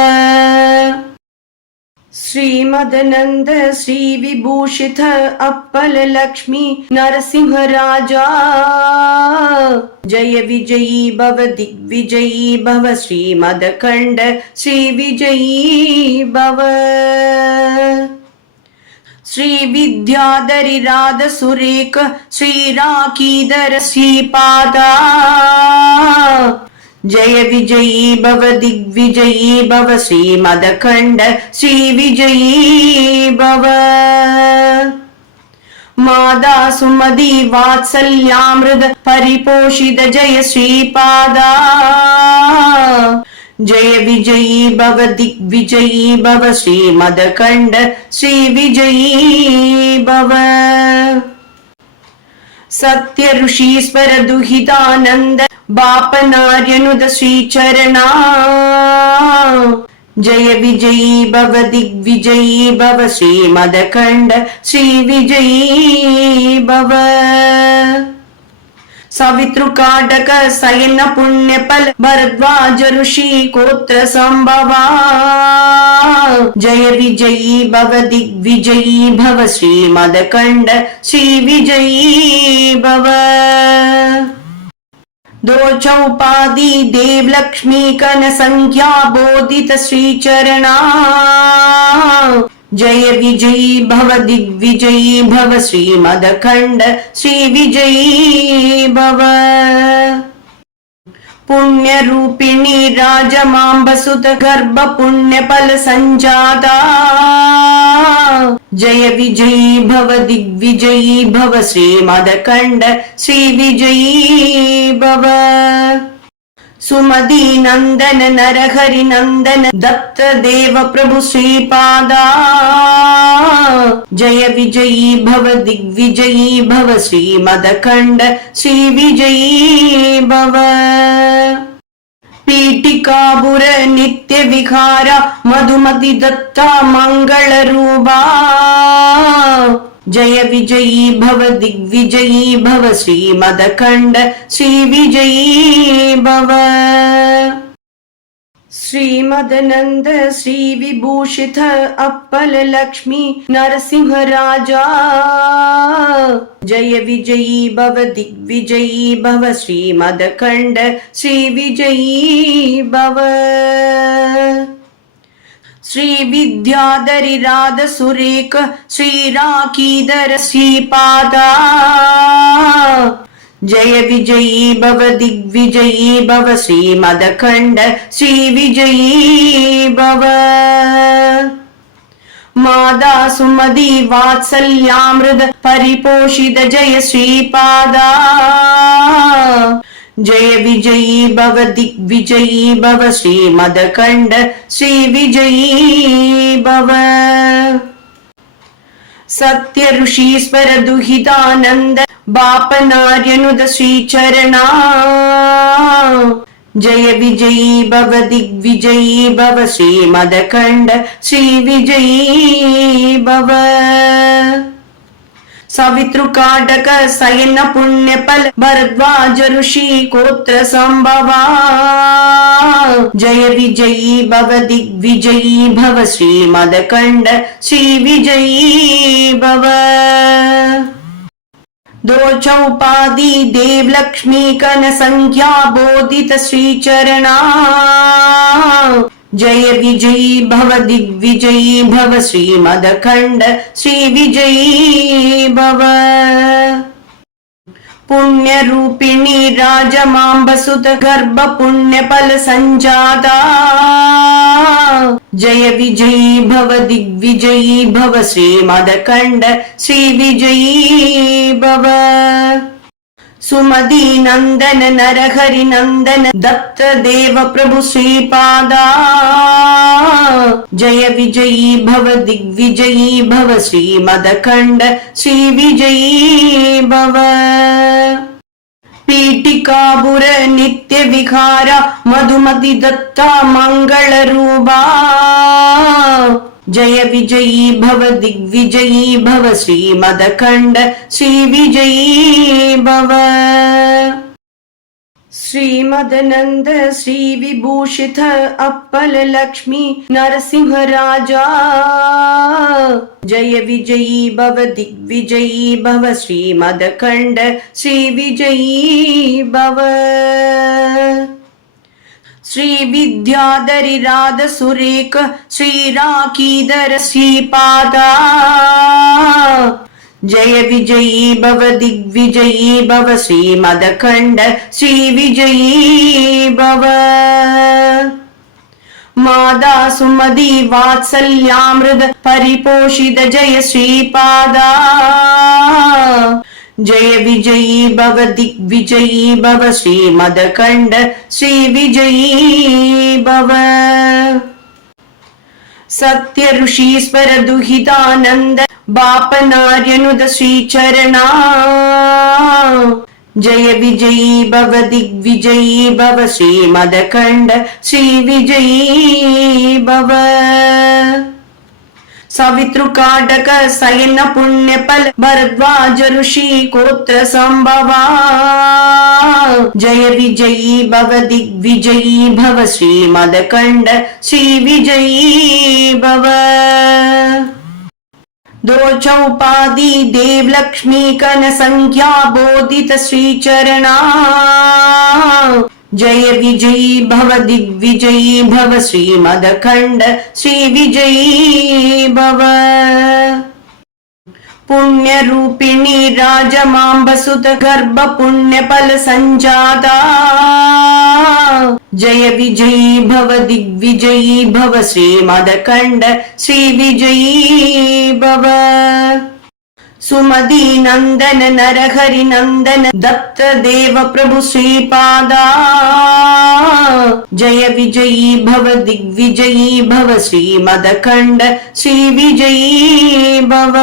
श्रीमदनंद श्री विभूषित अप्पल लक्ष्मी नरसिंह राजा जय विजयी भव दिग्विजयी भव श्रीमदखंड श्री विजयी भव श्री विद्याधरी राध सुरेख श्री राखीधर श्रीपादा जय विजयी भव दिग्विजयी भव श्रीमदखंड श्री विजयी भव मादा सुमति वात्सल्यामृत परिपोषित जय श्रीपादा जय विजयी भव दिग्विजयी भव श्रीमदखंड श्री विजयी भव सत्य ऋषीश्वर दुहितानंद बापनार्यनुद श्री चरणा जय विजयी भव दिग्विजयी भव श्रीमदखंड श्री विजयी भव सवितृकाटक शयन पुण्यफल भरद्वाज ऋषि गोत्र संभवा जय विजयी भव दिग्विजयी भव श्रीमदखंड श्री विजयी भव दो चौपादी देव लक्ष्मी कन संख्या बोधित श्री चरणा जय विजयी भव दिग्विजयी भव श्रीमदखंड श्री विजयी भव पुण्य रूपिणी राजमांबसुत गर्भ पुण्य फल संजाता जय विजयी भव दिग्विजयी भव श्रीमदखंड श्री विजयी भव सुमति नंदन नरहरि नंदन दत्त देव प्रभु श्रीपादा जय विजयी भव दिग्विजयी भव श्रीमदखंड श्री विजयी भव पीठिकापुर नित्य विहार मधुमति दत्ता मंगल रूपा जय विजयी भव दिग्विजयी भव श्रीमदखंड श्री विजयी भव श्रीमदनंद श्री विभूषित अप्पल लक्ष्मी नरसिंह राजा जय विजयी भव दिग्विजयी भव श्रीमदखंड श्री विजयी भव श्री विद्याधरी राध सुरेख श्री राखीधर श्रीपादा जय विजयी भव दिग्विजयी भव श्रीमदखंड श्री विजयी भव मादा सुमति वात्सल्यामृत परिपोषित जय श्रीपादा जय विजयी भव दिग्विजयी भव श्रीमदखंड श्री विजयी भव सत्य ऋषीश्वर दुहितानंद बापनार्यनुद श्री चरणा जय विजयी भव दिग्विजयी भव श्रीमदखंड श्री विजयी भव सवितृकाटक शयन पुण्यफल भरद्वाज ऋषि गोत्र संभवा जय विजयी भव दिग्विजयी भव श्रीमदखंड श्री विजयी भव दो चौपादी देव लक्ष्मी कन संख्या बोधित श्री चरणा जय विजयी भव दिग्विजयी भव श्रीमदखंड श्री विजयी भव पुण्य रूपिणी राजमांबसुत गर्भ पुण्य फल संजाता जय विजयी भव दिग्विजयी भव श्रीमदखंड श्री विजयी भव सुमति नंदन नरहरि नंदन दत्त देव प्रभु श्रीपादा जय विजयी भव दिग्विजयी भव श्रीमदखंड श्री विजयी भव पीठिकापुर नित्य विहार मधुमति दत्ता मंगल रूपा जय विजयी भव दिग्विजयी भव श्रीमदखंड श्री विजयी भव श्रीमदनंद श्री विभूषित अप्पल लक्ष्मी नरसिंह राजा जय विजयी भव दिग्विजयी भव श्रीमदखंड श्री विजयी भव श्री विद्याधरी राध सुरेख श्री राखीधर श्रीपादा जय विजयी भव दिग्विजयी भव श्रीमदखंड श्री विजयी भव मादा सुमति वात्सल्यामृत परिपोषित जय श्रीपादा जय विजयी भव दिग्विजयी भव श्रीमदखंड श्री विजयी भव सत्य ऋषीश्वर दुहितानंद बापनार्यनुद श्रीचरणा जय विजयी भव दिग्विजयी भव श्रीमदखंड श्री विजयी भव सवितृकाटक शयन पुण्यफल भरद्वाज ऋषि गोत्र संभवा जय विजयी भव दिग्विजयी भव श्रीमदखंड श्री विजयी भव दो चौपादी देव लक्ष्मी कन संख्या बोधित श्री चरणा जय विजयी भव दिग्विजयी भव श्रीमदखंड श्री विजयी भव पुण्य रूपिणी राजमांबसुत गर्भ पुण्य फल संजाता जय विजयी भव दिग्विजयी भव श्रीमदखंड श्री विजयी भव सुमति नंदन नरहरि नंदन दत्त देव प्रभु श्रीपादा जय विजयी भव दिग्विजयी भव श्रीमदखंड श्री विजयी भव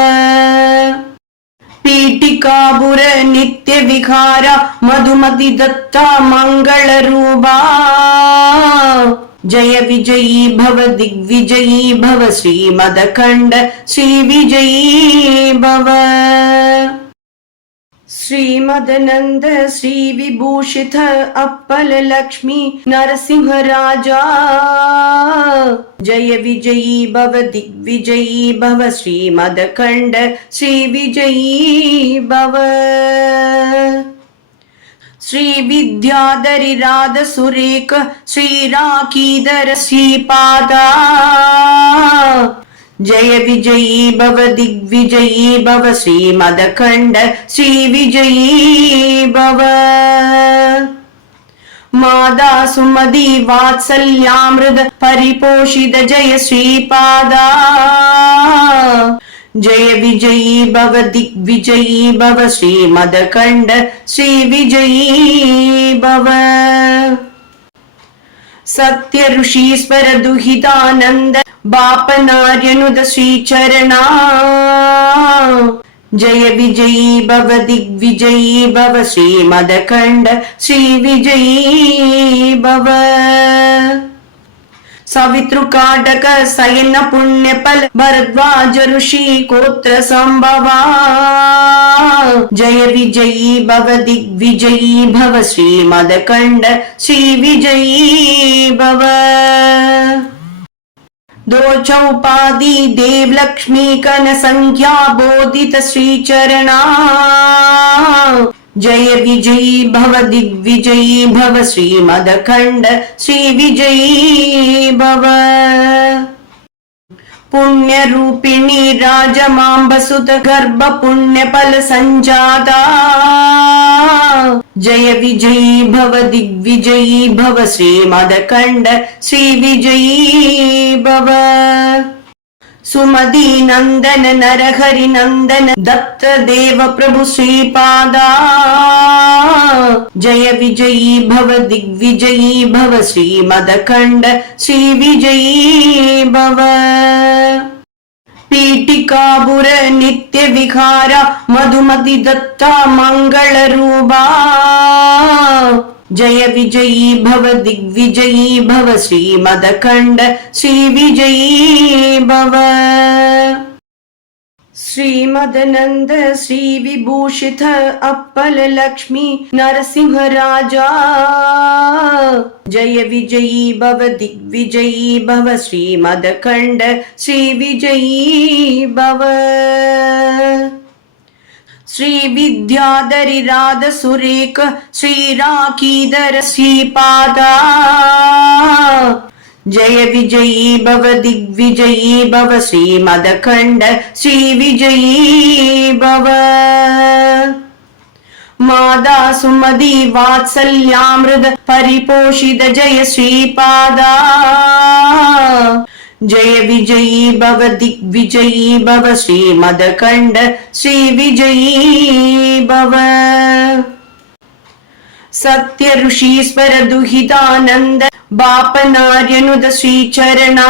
पीठिकापुर नित्य विहार मधुमति दत्ता मंगल रूपा जय विजयी भव दिग्विजयी भव श्रीमदखंड श्री विजयी भव श्रीमदनंद श्री विभूषित अप्पल लक्ष्मी नरसिंह राजा जय विजयी भव दिग्विजयी भव श्रीमदखंड श्री विजयी भव श्री विद्याधरी राध सुरेख श्री राखीधर श्रीपादा जय विजयी भव दिग्विजयी भव श्रीमदखंड श्री विजयी भव मादा सुमति वात्सल्यामृत परिपोषित जय श्रीपादा जय विजयी भव दिग्विजयी भव श्रीमदखंड श्री विजयी भव सत्य ऋषीश्वर दुहितानंद बापनार्यनुद श्रीचरणा जय विजयी भव दिग्विजयी भव श्रीमदखंड श्री विजयी भव सवितृकाटक शयन पुण्यफल भरद्वाज ऋषि गोत्र संभवा जय विजयी भव दिग्विजयी भव श्रीमदखंड श्री विजयी भव दो चौपादी देव लक्ष्मी कन संख्या बोधित श्री चरणा जय विजयी भव दिग्विजयी भव श्रीमदखंड श्री विजयी भव पुण्य रूपिणी राजमांबसुत गर्भ पुण्य फल संजाता जय विजयी भव दिग्विजयी भव श्रीमदखंड श्री विजयी भव सुमति नंदन नरहरि नंदन दत्त देव प्रभु श्रीपादा जय विजयी भव दिग्विजयी भव श्रीमदखंड श्री विजयी भव पीठिकापुर नित्य विहार मधुमति दत्ता मंगल रूपा जय विजयी भव दिग्विजयी भव श्रीमदखंड श्री विजयी भव श्रीमदनंद श्री विभूषित अप्पल लक्ष्मी नरसिंह राजा जय विजयी भव दिग्विजयी भव श्रीमदखंड श्री विजयी भव श्री विद्याधरी राध सुरेख श्री राखीधर श्रीपादा जय विजयी भव दिग्विजयी भव श्रीमदखंड श्री विजयी भव मादा सुमति वात्सल्यामृत परिपोषित जय श्रीपादा जय विजयी भव दिग्विजयी भव श्रीमदखंड श्री विजयी भव सत्य ऋषीश्वर दुहितानंद बापनार्यनुद श्रीचरणा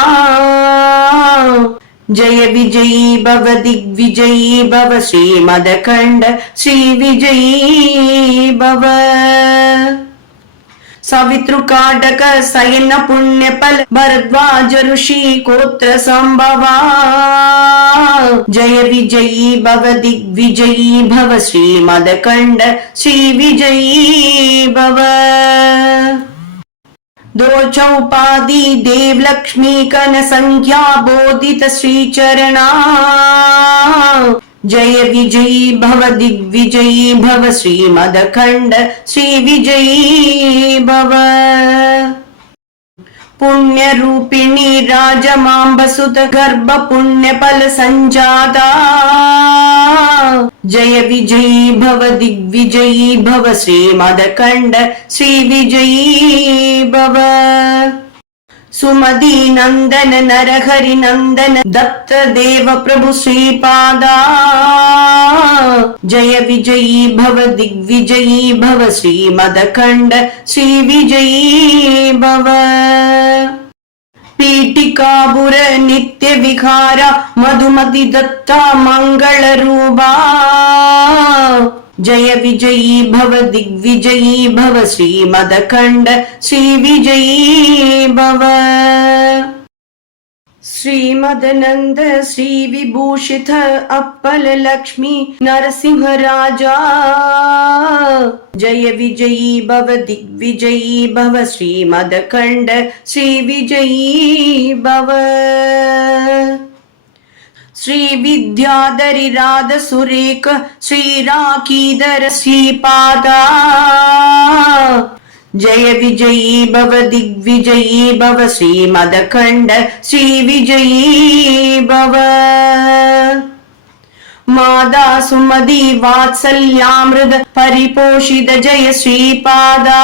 जय विजयी भव दिग्विजयी भव श्रीमदखंड श्री विजयी भव सवितृकाटक शयन पुण्यफल भरद्वाज ऋषि गोत्र संभवा जय विजयी भव दिग्विजयी भव श्रीमदखंड श्री विजयी भव दो चौपादी देव लक्ष्मी कन संख्या बोधित श्री चरणा जय विजयी भव दिग्विजयी भव श्रीमदखंड श्री विजयी भव पुण्य रूपिणी राजमांबसुत गर्भ पुण्य फल संजाता जय विजयी भव दिग्विजयी भव श्रीमदखंड श्री विजयी भव सुमति नंदन नरहरि नंदन दत्त देव प्रभु श्रीपादा जय विजयी भव दिग्विजयी भव श्रीमदखंड श्री विजयी भव पीठिकापुर नित्य विहार मधुमति दत्ता मंगल रूपा जय विजयी भव दिग्विजयी भव श्रीमदखंड श्री विजयी भव श्रीमदनंद श्री विभूषित अप्पल लक्ष्मी नरसिंह राजा जय विजयी भव दिग्विजयी भव श्रीमदखंड श्री विजयी भव श्री विद्याधरी राध सुरेख श्री राखीधर श्रीपादा जय विजयी भव दिग्विजयी भव श्रीमदखंड श्री विजयी भव मादा सुमति वात्सल्यामृत परिपोषित जय श्रीपादा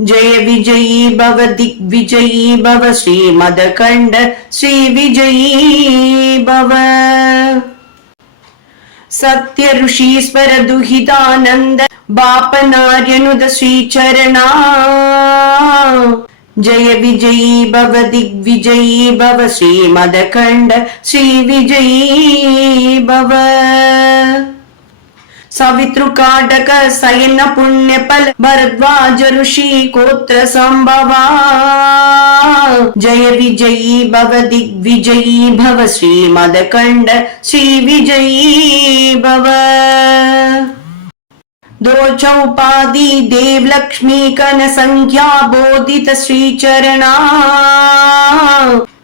जय विजयी भव दिग्विजयी भव श्रीमदखंड श्री विजयी भव सत्य ऋषीश्वर दुहितानंद बापनार्यनुद श्रीचरणा जय विजयी भव दिग्विजयी भव श्रीमदखंड श्री विजयी भव सवितृकाटक शयन पुण्यफल भरद्वाज ऋषि गोत्र संभवा जय विजयी भव दिग्विजयी भव श्रीमदखंड श्री विजयी भव दो चौपादी देव लक्ष्मी कन संख्या बोधित श्री चरणा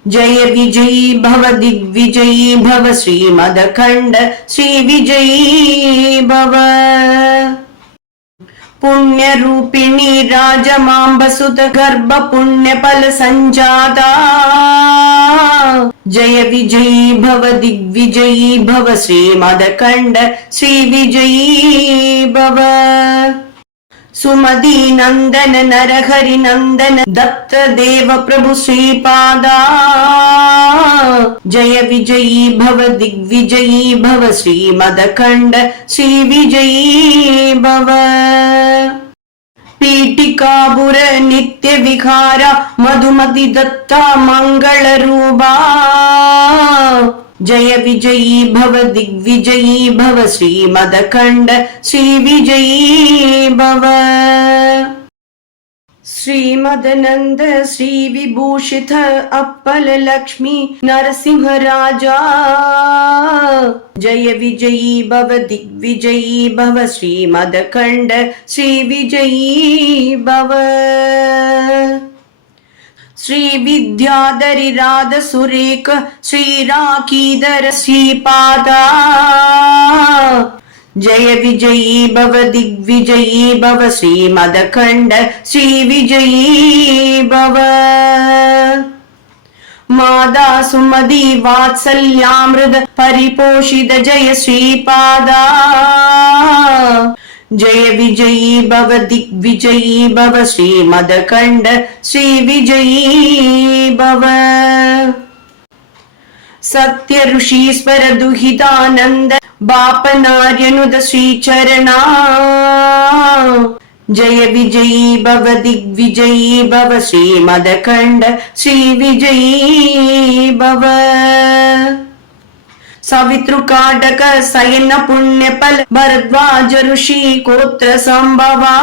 जय विजयी भव दिग्विजयी भव श्रीमदखंड श्री विजयी भव पुण्य रूपिणी राजमांबसुत गर्भ पुण्य फल संजाता जय विजयी भव दिग्विजयी भव श्रीमदखंड श्री विजयी भव सुमति नंदन नरहरि नंदन दत्त देव प्रभु श्रीपादा जय विजयी भव दिग्विजयी भव श्रीमदखंड श्री विजयी भव पीठिकापुर नित्य विहार मधुमति दत्ता मंगल रूपा जय विजयी भव दिग्विजयी भव श्रीमदखंड श्री विजयी भव श्रीमदनंद श्री विभूषित अप्पल लक्ष्मी नरसिंह राजा जय विजयी भव दिग्विजयी भव श्रीमदखंड श्री विजयी भव श्री विद्याधरी राध सुरेख श्री राखीधर श्रीपादा जय विजयी भव दिग्विजयी भव श्रीमदखंड श्री विजयी भव मादा सुमति वात्सल्यामृत परिपोषित जय श्रीपादा जय विजयी भव दिग्विजयी भव श्रीमदखंड श्री विजयी भव सत्य ऋषीश्वर दुहितानंद बापनार्यनुद श्रीचरणा जय विजयी भव दिग्विजयी भव श्रीमदखंड श्री विजयी भव सवितृकाटक शयन पुण्यफल भरद्वाज ऋषि गोत्र संभवा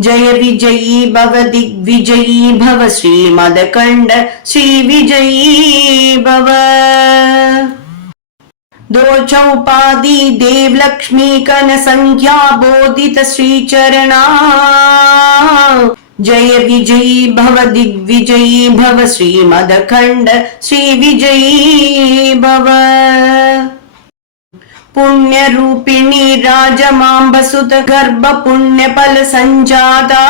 जय विजयी भव दिग्विजयी भव श्रीमदखंड श्री विजयी भव दो चौपादी देव लक्ष्मी कन संख्या बोधित श्री चरणा जय विजयी भव दिग्विजयी भव श्रीमदखंड श्री विजयी भव पुण्य रूपिणी राजमांबसुत गर्भ पुण्य फल संजाता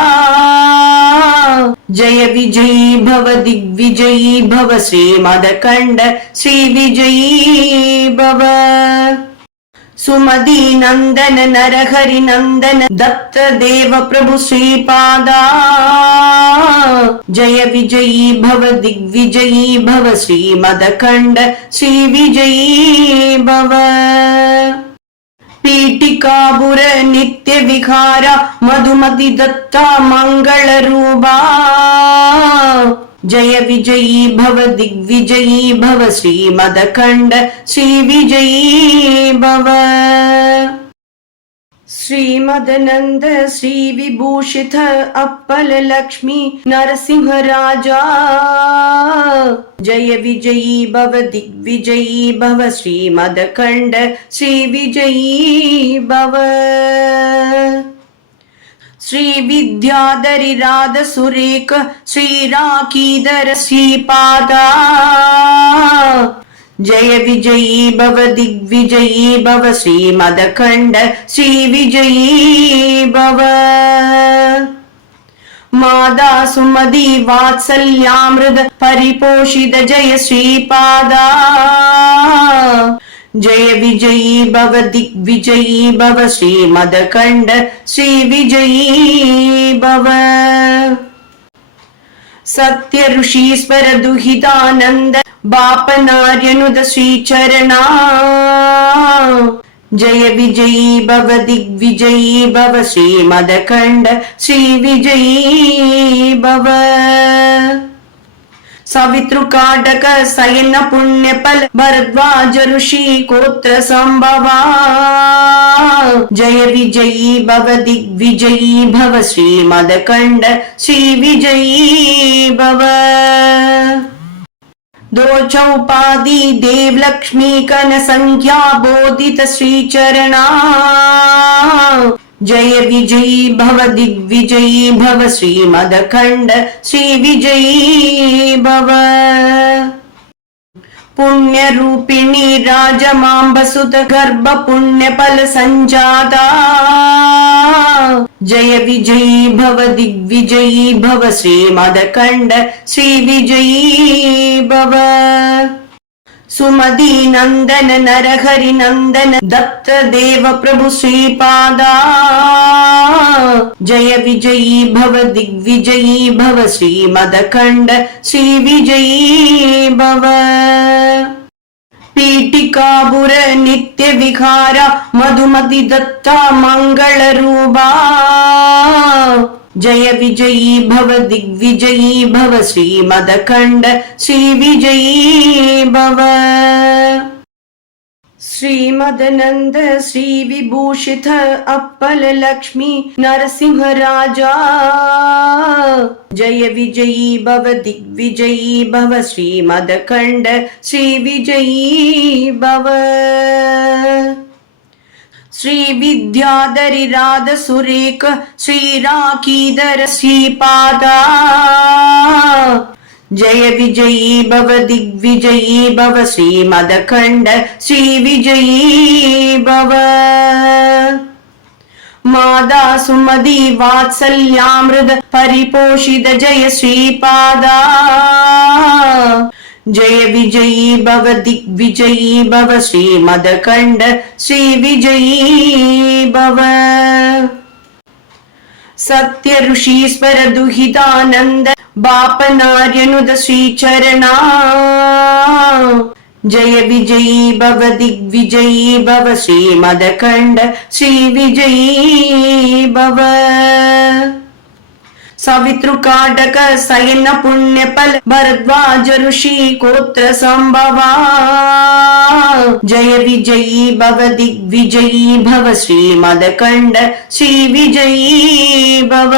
जय विजयी भव दिग्विजयी भव श्रीमदखंड श्री विजयी भव सुमति नंदन नरहरि नंदन दत्त देव प्रभु श्रीपादा जय विजयी भव दिग्विजयी भव श्रीमदखंड श्री विजयी भव पीठिकापुर नित्य विहार मधुमति दत्ता मंगल रूपा जय विजयी भव दिग्विजयी भव श्रीमदखंड श्री विजयी भव श्रीमदनंद श्री विभूषित अप्पल लक्ष्मी नरसिंह राजा जय विजयी भव दिग्विजयी भव श्रीमदखंड श्री विजयी भव श्री विद्याधरी राध सुरेख श्री राखीधर श्रीपादा जय विजयी भव दिग्विजयी भव श्रीमदखंड श्री विजयी भव मादा सुमति वात्सल्यामृत परिपोषित जय श्रीपादा जय विजयी भव दिग्विजयी भव श्रीमदखंड श्री विजयी भव सत्य ऋषीश्वर दुहितानंद बापनार्यनुद श्रीचरणा जय विजयी भव दिग्विजयी भव श्रीमदखंड श्री विजयी भव सवितृकाटक शयन पुण्यफल भरद्वाज ऋषि गोत्र संभवा जय विजयी भव दिग्विजयी भव श्रीमदखंड श्री विजयी भव दो चौपादी देव लक्ष्मी कन संख्या बोधित श्री चरणा जय विजयी भव दिग्विजयी भव श्रीमदखंड श्री विजयी भव पुण्य रूपिणी राजमांबसुत गर्भ पुण्य फल संजाता जय विजयी भव दिग्विजयी भव श्रीमदखंड श्री विजयी भव सुमति नंदन नरहरि नंदन दत्त देव प्रभु श्रीपादा जय विजयी भव दिग्विजयी भव श्रीमदखंड श्री विजयी भव पीठिकापुर नित्य विहार मधुमति दत्ता मंगल रूपा जय विजयी भव दिग्विजयी भव श्रीमदखंड श्री विजयी भव श्रीमदनंद श्री विभूषित अप्पल लक्ष्मी नरसिंह राजा जय विजयी भव दिग्विजयी भव श्रीमदखंड श्री विजयी भव श्री विद्याधरी राध सुरेख श्री राखीधर श्रीपादा जय विजयी भव दिग्विजयी भव श्रीमदखंड श्री विजयी भव मादा सुमति वात्सल्यामृत परिपोषित जय श्रीपादा जय विजयी भव दिग्विजयी भव श्रीमदखंड श्री विजयी भव सत्य ऋषीश्वर दुहितानंद बापनार्यनुद श्रीचरणा जय विजयी भव दिग्विजयी भव श्रीमदखंड श्री विजयी भव सवितृकाटक सयन पुण्यफल भरद्वाज ऋषि कोत्र संभवा जय विजयी भव दिग्विजयी भव श्रीमदखंड श्री विजयी भव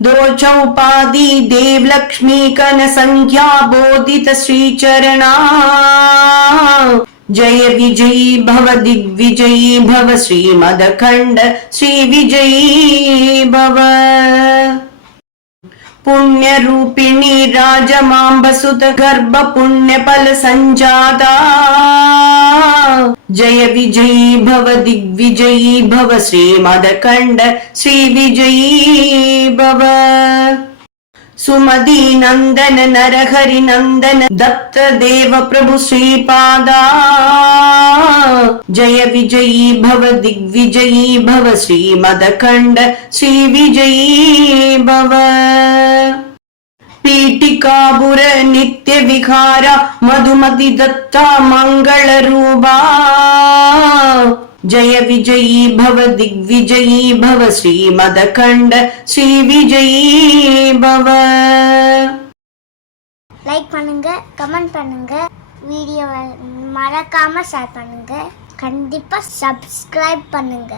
दो चौपादी देव लक्ष्मी कन संख्या बोधित श्री चरणा जय विजयी भव दिग्विजयी भव श्रीमदखंड श्री विजयी भव पुण्य रूपिणी राजमांबसुत गर्भ पुण्य फल संजाता जय विजयी भव दिग्विजयी भव श्रीमदखंड श्री विजयी भव सुमति नंदन नरहरि नंदन दत्त देव प्रभु श्रीपादा जय विजयी भव दिग्विजयी भव श्रीमदखंड श्री विजयी भव पीठिकापुर नित्य विहार मधुमति दत्ता मंगल रूपा जय विजयी भव दिग्विजयी भव श्रीमदखंड श्री विजयी भव லைக் பண்ணுங்க கமெண்ட் பண்ணுங்க வீடியோவை மறக்காம ஷேர் பண்ணுங்க கண்டிப்பா சப்ஸ்கிரைப் பண்ணுங்க